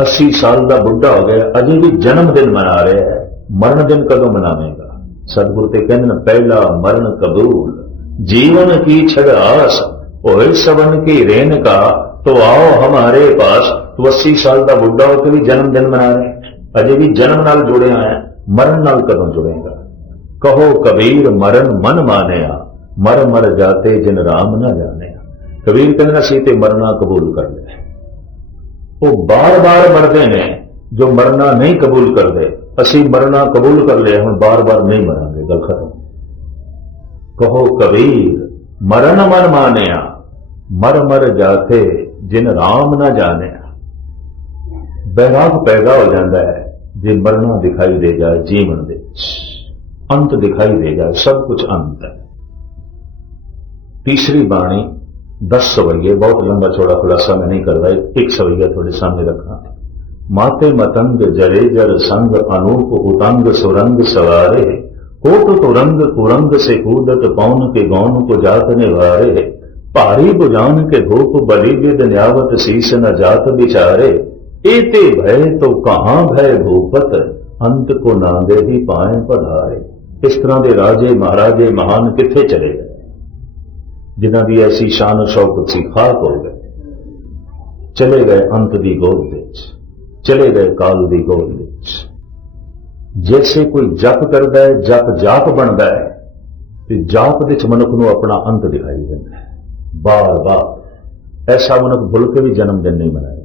Speaker 1: 80 ਸਾਲ ਦਾ ਬੁੱਢਾ ਹੋ ਗਿਆ, ਅਜੇ ਵੀ ਜਨਮ ਦਿਨ ਮਨਾ ਰਿਹਾ ਹੈ। ਮਰਨ ਦਿਨ ਕਦੋਂ ਮਨਾਵੇਗਾ? ਸਤਿਗੁਰ ਤੇ ਕਹਿੰਦੇ ਨੇ, ਪਹਿਲਾ ਮਰਨ ਕਬੂਲ। ਜੀਵਨ ਕੀ ਛੜਾਸ ਉਹ ਸਵਨ ਕੀ ਰੇਨ ਕਾ तो आओ हमारे पास ਤੂੰ 80 ਸਾਲ ਦਾ ਬੁੱਢਾ ਹੋ ਕੇ ਵੀ ਜਨਮ ਦਿਨ ਮਨਾ ਰਿਹਾ ਅਜੇ ਵੀ ਜਨਮ ਨਾਲ ਜੁੜਿਆ ਹੈ ਮਰਨ ਨਾਲ ਕਦੋਂ ਜੁੜੇਗਾ ਕਹੋ ਕਬੀਰ ਮਰਨ ਮਨ ਮਾਨਿਆ ਮਰ ਮਰ ਜਾਤੇ ਜਿਨ ਰਾਮ ਨਾ ਜਾਣਿਆ ਕਬੀਰ ਕਹਿੰਦਾ ਅਸੀਂ ਤੇ ਮਰਨਾ ਕਬੂਲ ਕਰ ਲਿਆ ਉਹ ਬਾਰ-ਬਾਰ ਮਰਦੇ ਨੇ ਜੋ ਮਰਨਾ ਨਹੀਂ ਕਬੂਲ ਕਰਦੇ ਅਸੀਂ ਮਰਨਾ ਕਬੂਲ ਕਰ ਲਿਆ ਹੁਣ ਬਾਰ-ਬਾਰ ਨਹੀਂ ਮਰਾਂਗੇ ਗੱਲ ਖਤਮ ਕਹੋ ਕਬੀਰ ਮਰਨ ਮਨ ਮਾਨਿਆ ਮਰ ਮਰ ਜਾਤੇ ਜਿਨ ਰਾਮ ਨਾ ਜਾਣਿਆ ਬਹਿਰਾਗ ਪੈਦਾ ਹੋ ਜਾਂਦਾ ਹੈ, ਜੇ ਮਰਨਾ ਦਿਖਾਈ ਦੇ ਜਾ ਜੀਵਨ ਦੇ ਅੰਤ ਦਿਖਾਈ ਦੇ ਜਾ ਸਭ ਕੁਝ ਅੰਤ ਹੈ। ਤੀਸਰੀ ਬਾਣੀ, ਦਸ ਸਵਈਏ, ਬਹੁਤ ਲੰਬਾ ਚੌੜਾ ਖੁਲਾਸਾ ਮੈਂ ਨਹੀਂ ਕਰਦਾ, ਇੱਕ ਸਵਈਆ ਤੁਹਾਡੇ ਸਾਹਮਣੇ ਰੱਖਣਾ ਮਾਤੇ ਮਤੰਗ ਜਰੇ ਜਰ ਸੰਗ ਅਨੂਪ ਉਤੰਗ ਸੁਰੰਗ ਸਵਾਰੇ। ਕੋਟ ਤੁਰੰਗ ਕੁਰੰਗ ਸੇ ਕੂਦਤ ਪੌਨ ਕੇ ਗੌਨ ਕੋ ਜਾਤ ਨੇ ਵਾਰੇ ਭਾਰੀ ਬੁਜਾਨ ਕੇ ਭੂਪ ਬਲੀ ਦੇ ਨਿਆਵਤ ਸੀਸ ਨਾ ਜਾਤ ਵਿਚਾਰੇ ਇਹ ਤੇ ਭੈ ਤੋ ਕਹਾਂ ਭੈ ਭੂਪਤ ਅੰਤ ਕੋ ਨਾਂਦੇ ਹੀ ਪਾਏ ਪਧਾਰੇ। ਇਸ ਤਰ੍ਹਾਂ ਦੇ ਰਾਜੇ ਮਹਾਰਾਜੇ ਮਹਾਨ ਕਿੱਥੇ ਚਲੇ ਗਏ? ਜਿਨ੍ਹਾਂ ਦੀ ਐਸੀ ਸ਼ਾਨ ਸ਼ੌਕ ਸੀ ਖਾਕ ਹੋ ਗਏ। ਚਲੇ ਗਏ ਅੰਤ ਦੀ ਗੋਦ ਵਿੱਚ, ਚਲੇ ਗਏ ਕਾਲ ਦੀ ਗੋਦ ਵਿੱਚ। ਜੈਸੇ ਕੋਈ ਜਪ ਕਰਦਾ ਹੈ, ਜਪ ਜਾਪ ਬਣਦਾ ਹੈ, ਤੇ ਜਾਪ ਵਿੱਚ ਮਨੁੱਖ ਨੂੰ ਆਪਣਾ ਅੰਤ ਦਿਖਾਈ ਦਿੰਦਾ ਹੈ। ਬਾਰ-ਬਾਰ ਐਸਾ ਮਨੁੱਖ ਭੁੱਲ ਕੇ ਵੀ ਜਨਮ ਦਿਨ ਨਹੀਂ ਮਨਾਏਗਾ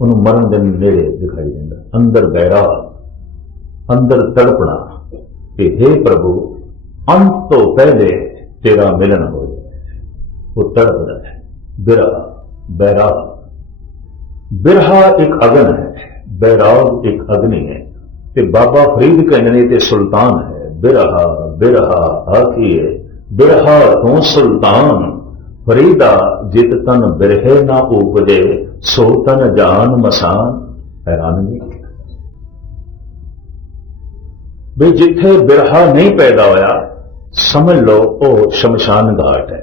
Speaker 1: ਉਹਨੂੰ ਮਰਨ ਦਿਨ ਨੇੜੇ ਦਿਖਾਈ ਦਿੰਦਾ। ਅੰਦਰ ਬੈਰਾ, ਅੰਦਰ ਤੜਪਣਾ ਕਿ हे ਪ੍ਰਭੂ, ਅੰਤ ਤੋਂ ਪਹਿਲੇ ਤੇਰਾ ਮਿਲਨ ਹੋ ਜਾਏ ਉਹ ਤੜਪਦਾ ਹੈ। ਬਿਰਹਾ ਬੈਰਾ। ਬਿਰਹਾ ਇੱਕ ਅਗਨ ਹੈ, ਬੈਰਾਗ ਇੱਕ ਅਗਨੀ ਹੈ ਤੇ ਬਾਬਾ ਫਰੀਦ ਕਹਿੰਦੇ ਨੇ ਤੇ ਸੁਲਤਾਨ ਹੈ। ਬਿਰਹਾ ਬਿਰਹਾ ਆਖੀਏ ਬਿਰਹਾ ਤੋਂ ਸੁਲਤਾਨ ਫਰੀਦਾ ਜਿਤ ਤਨ ਬਿਰਹੇ ਨਾ ਉਪਜੇ, ਸੋ ਤਨ ਜਾਨ ਮਸਾਨ। ਹੈਰਾਨਗੀ ਵੀ ਜਿੱਥੇ ਬਿਰਹਾ ਨਹੀਂ ਪੈਦਾ ਹੋਇਆ, ਸਮਝ ਲਓ ਉਹ ਸ਼ਮਸ਼ਾਨ ਘਾਟ ਹੈ।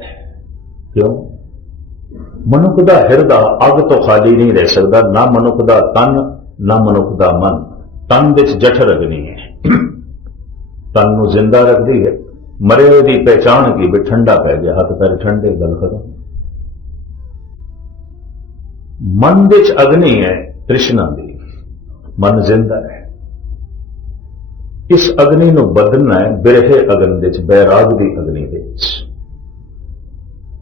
Speaker 1: ਕਿਉਂ? ਮਨੁੱਖ ਦਾ ਹਿਰਦਾ ਅੱਗ ਤੋਂ ਖਾਲੀ ਨਹੀਂ ਰਹਿ ਸਕਦਾ, ਨਾ ਮਨੁੱਖ ਦਾ ਤਨ, ਨਾ ਮਨੁੱਖ ਦਾ ਮਨ। ਤਨ ਵਿੱਚ ਜਠਰ ਅਗਨੀ ਹੈ। ਤਨ ਨੂੰ ਜ਼ਿੰਦਾ ਰੱਖਦੀ ਹੈ। ਮਰੇ ਹੋਏ ਦੀ ਪਹਿਚਾਣ ਕੀ ਵੀ ਠੰਡਾ ਪੈ ਗਿਆ, ਹੱਥ ਪੈਰ ਠੰਡੇ, ਗੱਲ ਖਤਮ। ਮਨ ਵਿੱਚ ਅਗਨੀ ਹੈ ਤ੍ਰਿਸ਼ਨਾ ਦੀ, ਮਨ ਜ਼ਿੰਦਾ ਹੈ। ਇਸ ਅਗਨੀ ਨੂੰ ਬਦਲਣਾ ਹੈ ਬਿਰਹੇ ਅਗਨ ਵਿੱਚ, ਬੈਰਾਗ ਦੀ ਅਗਨੀ ਵਿੱਚ।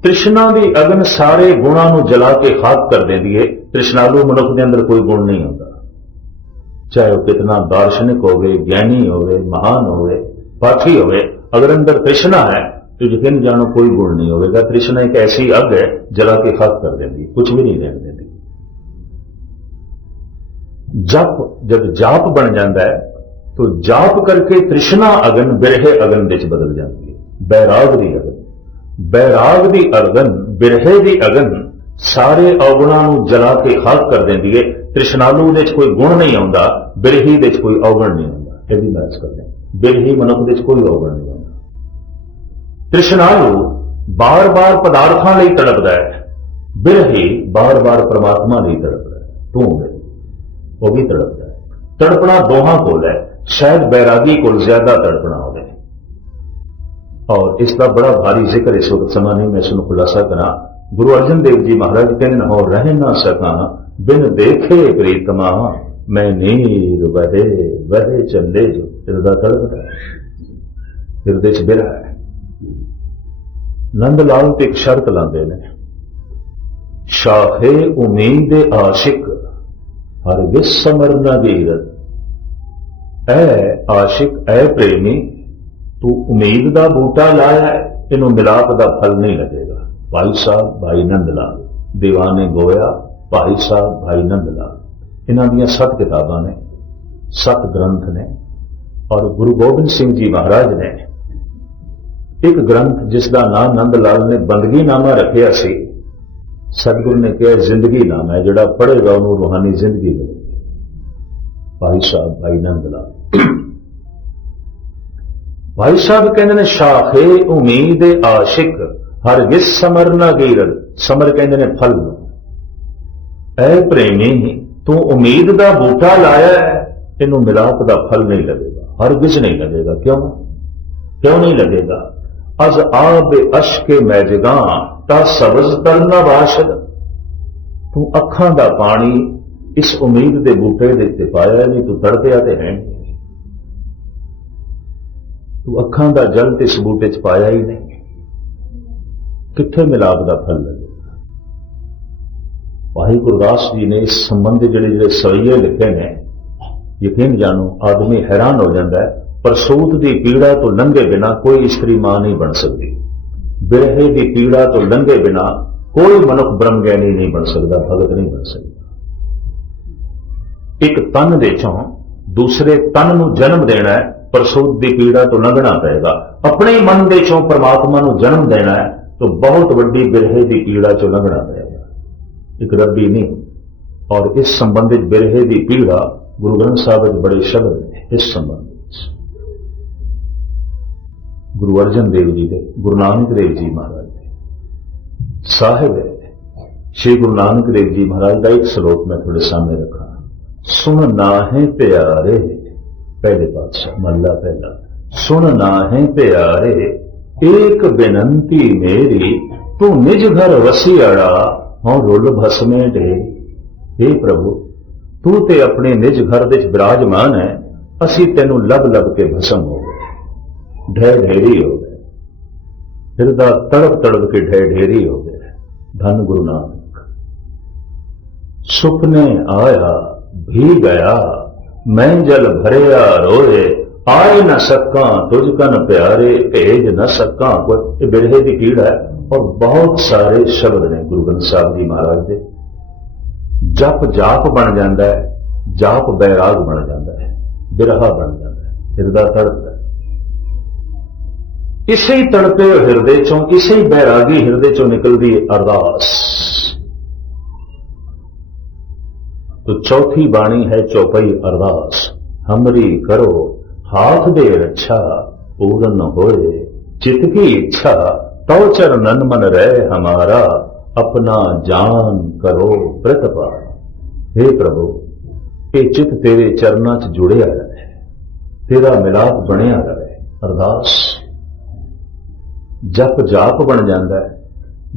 Speaker 1: ਤ੍ਰਿਸ਼ਨਾ ਦੀ ਅਗਨ ਸਾਰੇ ਗੁਣਾਂ ਨੂੰ ਜਲਾ ਕੇ ਖਾਕ ਕਰ ਦਿੰਦੀ ਹੈ। ਤ੍ਰਿਸ਼ਨਾਲੂ ਮਨੁੱਖ ਦੇ ਅੰਦਰ ਕੋਈ ਗੁਣ ਨਹੀਂ ਹੁੰਦਾ। ਚਾਹੇ ਉਹ ਕਿਤਨਾ ਦਾਰਸ਼ਨਿਕ ਹੋਵੇ, ਗਿਆਨੀ ਹੋਵੇ, ਮਹਾਨ ਹੋਵੇ, ਪਾਠੀ ਹੋਵੇ اگر اندر ترشنا ہے، تو یقین جانو کوئی گڑ نہیں ہوگا۔ ترشنا ایک ایسی اگ ہے، جلا کے خاص کر دیں گی کچھ بھی نہیں رہنے دیں گی جپ، جب جاپ بن جاتا ہے، تو جاپ کر کے ترشنا اگن، برہے اگن دے بدل جاتی ہے بیراگ دی اگن۔ بیراگ دی اگن، برہے دی اگن سارے اوگنا جلا کے خاک کر دیں دیئے ترشنا نو دے کوئی گن نہیں آتا برہی دے کوئی اوگن نہیں آتا یہ بھی محض کرتے ہیں برہی منک دے کوئی اوگن نہیں ਤ੍ਰਿਸ਼ਨਾਲੂ ਬਾਰ-ਬਾਰ ਪਦਾਰਥਾਂ ਲਈ ਤੜਪਦਾ ਹੈ। ਬਿਰਹੀ ਬਾਰ-ਬਾਰ ਪ੍ਰਮਾਤਮਾ ਲਈ ਤੜਪਦਾ ਹੈ। ਤੂੰ ਦੇ ਉਹ ਵੀ ਤੜਪਦਾ ਹੈ। ਤੜਪਣਾ ਦੋਹਾਂ ਕੋਲ ਹੈ। ਸ਼ਾਇਦ ਬੈਰਾਗੀ ਕੋਲ ਜ਼ਿਆਦਾ ਤੜਪਣਾ ਹੋਵੇ। ਔਰ ਇਸ ਦਾ ਬੜਾ ਭਾਰੀ ਜ਼ਿਕਰ ਇਸ ਵਕਤ ਸਮਾਂ ਨਹੀਂ। ਮੈਂ ਇਸ ਨੂੰ ਖੁਲਾਸਾ ਕਰਾਂ। ਗੁਰੂ ਅਰਜਨ ਦੇਵ ਜੀ ਮਹਾਰਾਜ ਕਹਿੰਦੇ ਨੇ ਹੋ ਰਹਿ ਨਾ ਸਕਾਂ, ਬਿਨ ਦੇਖੇ ਪ੍ਰੀਤਮਾ ਮੈਂ ਨੀਰ ਵਹੇ ਵਹੇ ਚੱਲੇ ਜੋ ਹਿਰਦਾ ਤੜਪਦਾ ਹੈ। ਹਿਰਦੇ ਚ ਬਿਰਹਾ ਹੈ। ਨੰਦ ਲਾਲ ਤੇ ਇੱਕ ਸ਼ਰਤ ਲਾਉਂਦੇ ਨੇ। ਸ਼ਾਹੇ ਉਮੀਦ ਆਸ਼ਿਕ ਹਰ ਵਿਸ ਸਮਰਨਾ ਗੀਰਤ ਐ ਆਸ਼ਿਕ, ਐ ਪ੍ਰੇਮੀ, ਤੂੰ ਉਮੀਦ ਦਾ ਬੂਟਾ ਲਾਇਆ ਇਹਨੂੰ ਮਿਲਾਪ ਦਾ ਫਲ ਨਹੀਂ ਲੱਗੇਗਾ। ਭਾਈ ਸਾਹਿਬ, ਭਾਈ ਨੰਦ ਲਾਲ, ਦੀਵਾਨੇ ਗੋਇਆ, ਭਾਈ ਸਾਹਿਬ, ਭਾਈ ਨੰਦ ਲਾਲ। ਇਹਨਾਂ ਦੀਆਂ ਸੱਤ ਕਿਤਾਬਾਂ ਨੇ, ਸੱਤ ਗ੍ਰੰਥ ਨੇ, ਔਰ ਗੁਰੂ ਗੋਬਿੰਦ ਸਿੰਘ ਜੀ ਮਹਾਰਾਜ ਨੇ ਇੱਕ ਗ੍ਰੰਥ ਜਿਸ ਦਾ ਨਾਮ ਨੰਦ ਲਾਲ ਨੇ ਬੰਦਗੀ ਨਾਮਾ ਰੱਖਿਆ ਸੀ। ਸਤਿਗੁਰੂ ਨੇ ਕਿਹਾ ਜ਼ਿੰਦਗੀ ਨਾਮ ਹੈ, ਜਿਹੜਾ ਪੜ੍ਹੇਗਾ ਉਹਨੂੰ ਰੂਹਾਨੀ ਜ਼ਿੰਦਗੀ ਮਿਲੇਗੀ। ਭਾਈ ਸਾਹਿਬ, ਭਾਈ ਨੰਦ ਲਾਲ। ਭਾਈ ਸਾਹਿਬ ਕਹਿੰਦੇ ਨੇ, ਸ਼ਾਖੇ ਉਮੀਦ ਆਸ਼ਿਕ, ਹਰ ਗਿਸ ਸਮਰ ਨਾ ਗੀਰਲ। ਸਮਰ ਕਹਿੰਦੇ ਨੇ, ਫਲ ਨੂੰ। ਐ ਪ੍ਰੇਮੀ, ਤੂੰ ਉਮੀਦ ਦਾ ਬੂਟਾ ਲਾਇਆ ਇਹਨੂੰ ਮਿਲਾਪ ਦਾ ਫਲ ਨਹੀਂ ਲੱਗੇਗਾ। ਹਰ ਗਿਸ ਨਹੀਂ ਲੱਗੇਗਾ। ਕਿਉਂ? ਕਿਉਂ ਨਹੀਂ ਲੱਗੇਗਾ? ਅਜ਼ ਆਬ ਅਸ਼ਕੇ ਮੈਜਗਾ ਤਾਂ ਸਬਜ਼ ਤਰਨਾ ਬਾਸ਼ਦ ਤੂੰ ਅੱਖਾਂ ਦਾ ਪਾਣੀ ਇਸ ਉਮੀਦ ਦੇ ਬੂਟੇ ਦੇ ਉੱਤੇ ਪਾਇਆ ਨਹੀਂ ਤੂੰ ਤੜਪਿਆ ਤੇ ਹੈ ਤੂੰ ਅੱਖਾਂ ਦਾ ਜਲ ਤੇ ਇਸ ਬੂਟੇ 'ਚ ਪਾਇਆ ਹੀ ਨਹੀਂ। ਕਿੱਥੇ ਮਿਲਾਪ ਦਾ ਫਲ ਲੱਗੇਗਾ ਭਾਈ ਗੁਰਦਾਸ ਜੀ ਨੇ ਇਸ ਸੰਬੰਧ ਜਿਹੜੇ ਜਿਹੜੇ ਸਵਈਏ ਲਿਖੇ ਨੇ, ਯਕੀਨ ਜਾਣੋ, ਆਦਮੀ ਹੈਰਾਨ ਹੋ ਜਾਂਦਾ ਹੈ। ਪਰਸੂਤ ਦੀ ਪੀੜਾ ਤੋਂ ਲੰਘੇ ਬਿਨਾ ਕੋਈ ਇਸਤਰੀ ਮਾਂ ਨਹੀਂ ਬਣ ਸਕਦੀ। ਬਿਰਹੇ ਦੀ ਪੀੜਾ ਤੋਂ ਲੰਘੇ ਬਿਨਾ ਕੋਈ ਮਨੁੱਖ ਬ੍ਰਹਮ ਗਿਆਨੀ ਨਹੀਂ ਬਣ ਸਕਦਾ, ਭਗਤ ਨਹੀਂ ਬਣ ਸਕਦਾ। ਇੱਕ ਤਨ ਦੇ ਚੋਂ ਦੂਸਰੇ ਤਨ ਨੂੰ ਜਨਮ ਦੇਣਾ ਹੈ, ਪਰ ਦੀ ਪੀੜਾ ਤੋਂ ਲੰਘਣਾ ਪਏਗਾ। ਆਪਣੇ ਮਨ ਦੇ ਚੋਂ ਪ੍ਰਮਾਤਮਾ ਨੂੰ ਜਨਮ ਦੇਣਾ ਹੈ, ਤਾਂ ਬਹੁਤ ਵੱਡੀ ਬਿਰਹੇ ਦੀ ਪੀੜਾ ਚੋਂ ਲੰਘਣਾ ਪਏਗਾ। ਇੱਕ ਰੱਬੀ ਨਹੀਂ, ਔਰ ਇਸ ਸੰਬੰਧਿਤ ਬਿਰਹੇ ਦੀ ਪੀੜਾ ਗੁਰੂ ਗ੍ਰੰਥ ਸਾਹਿਬ ਵਿੱਚ ਬੜੇ ਸ਼ਬਦ ਇਸ ਸੰਬੰਧ ਗੁਰੂ ਅਰਜਨ ਦੇਵ ਜੀ ਦੇ, ਗੁਰੂ ਨਾਨਕ ਦੇਵ ਜੀ ਮਹਾਰਾਜ ਦੇ। ਸਾਹਿਬ ਹੈ। ਸ਼੍ਰੀ ਗੁਰੂ ਨਾਨਕ ਦੇਵ ਜੀ ਮਹਾਰਾਜ ਦਾ ਇੱਕ ਸ਼ਲੋਕ ਮੈਂ ਤੁਹਾਡੇ ਸਾਹਮਣੇ ਰੱਖਾਂ। ਸੁਣ ਨਾਹੇ ਪਿਆਰੇ, ਪਹਿਲੇ ਪਾਤਸ਼ਾਹ ਮੱਲਾ ਪਹਿਲਾ। ਸੁਣ ਨਾਹੇ ਪਿਆਰੇ, ਏਕ ਬੇਨੰਤੀ ਮੇਰੀ, ਤੂੰ ਨਿਜ ਘਰ ਵਸਿਆੜਾ ਹਉ ਰੁੱਲ ਭਸਮੇ ਢੇ हे ਪ੍ਰਭੂ, ਤੂੰ ਤੇ ਆਪਣੇ ਨਿਜ ਘਰ ਦੇ ਵਿੱਚ ਬਿਰਾਜਮਾਨ ਹੈ, ਅਸੀਂ ਤੈਨੂੰ ਲੱਭ ਲੱਭ ਕੇ ਭਸਮ ਹੋ ਗਏ ਢਹਿ ਢੇਰੀ ਹੋ ਗਏ। ਹਿਰਦਾ ਤੜਪ ਤੜਪ ਕੇ ਢਹਿ ਢੇਰੀ ਹੋ ਗਏ। ਧੰਨ ਗੁਰੂ ਨਾਨਕ, ਸੁਪਨੇ ਆਇਆ ਵੀ ਗਿਆ ਮੈਂ ਜਲ ਭਰਿਆ ਰੋਏ ਆਏ न ਸਕਾਂ ਤੁਝ ਕਨ ਪਿਆਰੇ, ਭੇਜ न ਸਕਾਂ ਕੋਈ। ਇਹ ਬਿਰਹੇ ਦੀ ਪੀੜ ਹੈ ਔਰ ਬਹੁਤ ਸਾਰੇ ਸ਼ਬਦ ਨੇ ਗੁਰੂ ਗ੍ਰੰਥ ਸਾਹਿਬ ਜੀ ਮਹਾਰਾਜ ਦੇ। ਜਪ ਜਾਪ ਬਣ ਜਾਂਦਾ ਹੈ, ਜਾਪ ਬੈਰਾਗ ਬਣ ਜਾਂਦਾ ਹੈ, ਬਿਰਹਾ ਬਣ ਜਾਂਦਾ ਹੈ ਹਿਰਦਾ ਤੜਪਦਾ ਹੈ। ਇਸੇ ਹੀ ਤੜਪੇ ਹਿਰਦੇ ਚੋਂ, ਇਸੇ ਹੀ ਬੈਰਾਗੀ ਹਿਰਦੇ ਚੋਂ ਨਿਕਲਦੀ ਹੈ ਅਰਦਾਸ। ਤੋ ਚੌਥੀ ਬਾਣੀ ਹੈ ਚੌਪਈ ਅਰਦਾਸ। ਹਮਰੀ ਕਰੋ, ਹਾਥ ਦੇ ਰੱਛਾ ਪੂਰਨ ਹੋਏ। ਚਿਤ ਕੀ ਇੱਛਾ, ਤਉ ਚਰਨਨ ਮਨ ਰਹਿ ਹਮਾਰਾ। ਆਪਣਾ ਜਾਨ ਕਰੋ ਪ੍ਰਤਪਾ। हे ਪ੍ਰਭੂ, ਇਹ ਚਿਤ ਤੇਰੇ ਚਰਨਾਂ 'ਚ ਜੁੜਿਆ ਰਹੇ। ਤੇਰਾ ਮਿਲਾਪ ਬਣਿਆ ਰਹੇ। ਅਰਦਾਸ। ਜਪ ਜਾਪ ਬਣ ਜਾਂਦਾ ਹੈ,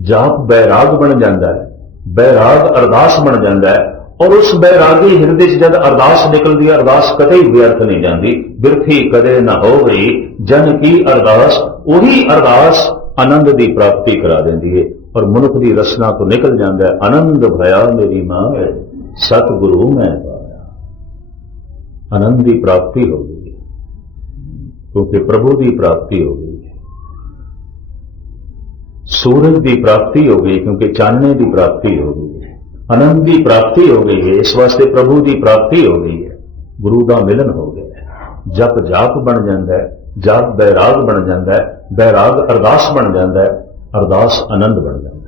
Speaker 1: ਜਾਪ ਬੈਰਾਗ ਬਣ ਜਾਂਦਾ ਹੈ, ਬੈਰਾਗ ਅਰਦਾਸ ਬਣ ਜਾਂਦਾ ਹੈ ਔਰ ਉਸ ਬੈਰਾਗੀ ਹਿਰਦੇ 'ਚ ਜਦ ਅਰਦਾਸ ਨਿਕਲਦੀ ਹੈ, ਅਰਦਾਸ ਕਦੇ ਹੀ ਵਿਅਰਥ ਨਹੀਂ ਜਾਂਦੀ। ਬਿਰਥੀ ਕਦੇ ਨਾ ਹੋਵੇ ਜਨ ਕੀ ਅਰਦਾਸ, ਉਹੀ ਅਰਦਾਸ ਆਨੰਦ ਦੀ ਪ੍ਰਾਪਤੀ ਕਰਾ ਦਿੰਦੀ ਹੈ ਔਰ ਮਨੁੱਖ ਦੀ ਰਸਨਾ ਤੋਂ ਨਿਕਲ ਜਾਂਦਾ ਹੈ, ਆਨੰਦ ਭਇਆ ਮੇਰੀ ਮਾਂ ਸਤਿਗੁਰੂ ਮੈਂ ਪਾਇਆ। ਆਨੰਦ ਦੀ ਪ੍ਰਾਪਤੀ ਹੋ ਗਈ। ਕਿਉਂਕਿ ਪ੍ਰਭੂ ਦੀ ਪ੍ਰਾਪਤੀ ਹੋ ਗਈ। ਸੂਰਜ ਦੀ ਪ੍ਰਾਪਤੀ ਹੋ ਗਈ ਕਿਉਂਕਿ ਚਾਨਣੇ ਦੀ ਪ੍ਰਾਪਤੀ ਹੋ ਗਈ ਹੈ। ਆਨੰਦ ਦੀ ਪ੍ਰਾਪਤੀ ਹੋ ਗਈ ਹੈ, ਇਸ ਵਾਸਤੇ ਪ੍ਰਭੂ ਦੀ ਪ੍ਰਾਪਤੀ ਹੋ ਗਈ ਹੈ। ਗੁਰੂ ਦਾ ਮਿਲਨ ਹੋ ਗਿਆ ਹੈ। ਜਪ ਜਾਪ ਬਣ ਜਾਂਦਾ ਹੈ, ਜਾਪ ਬੈਰਾਗ ਬਣ ਜਾਂਦਾ ਹੈ, ਬੈਰਾਗ ਅਰਦਾਸ ਬਣ ਜਾਂਦਾ ਹੈ, ਅਰਦਾਸ ਆਨੰਦ ਬਣ ਜਾਂਦਾ ਹੈ।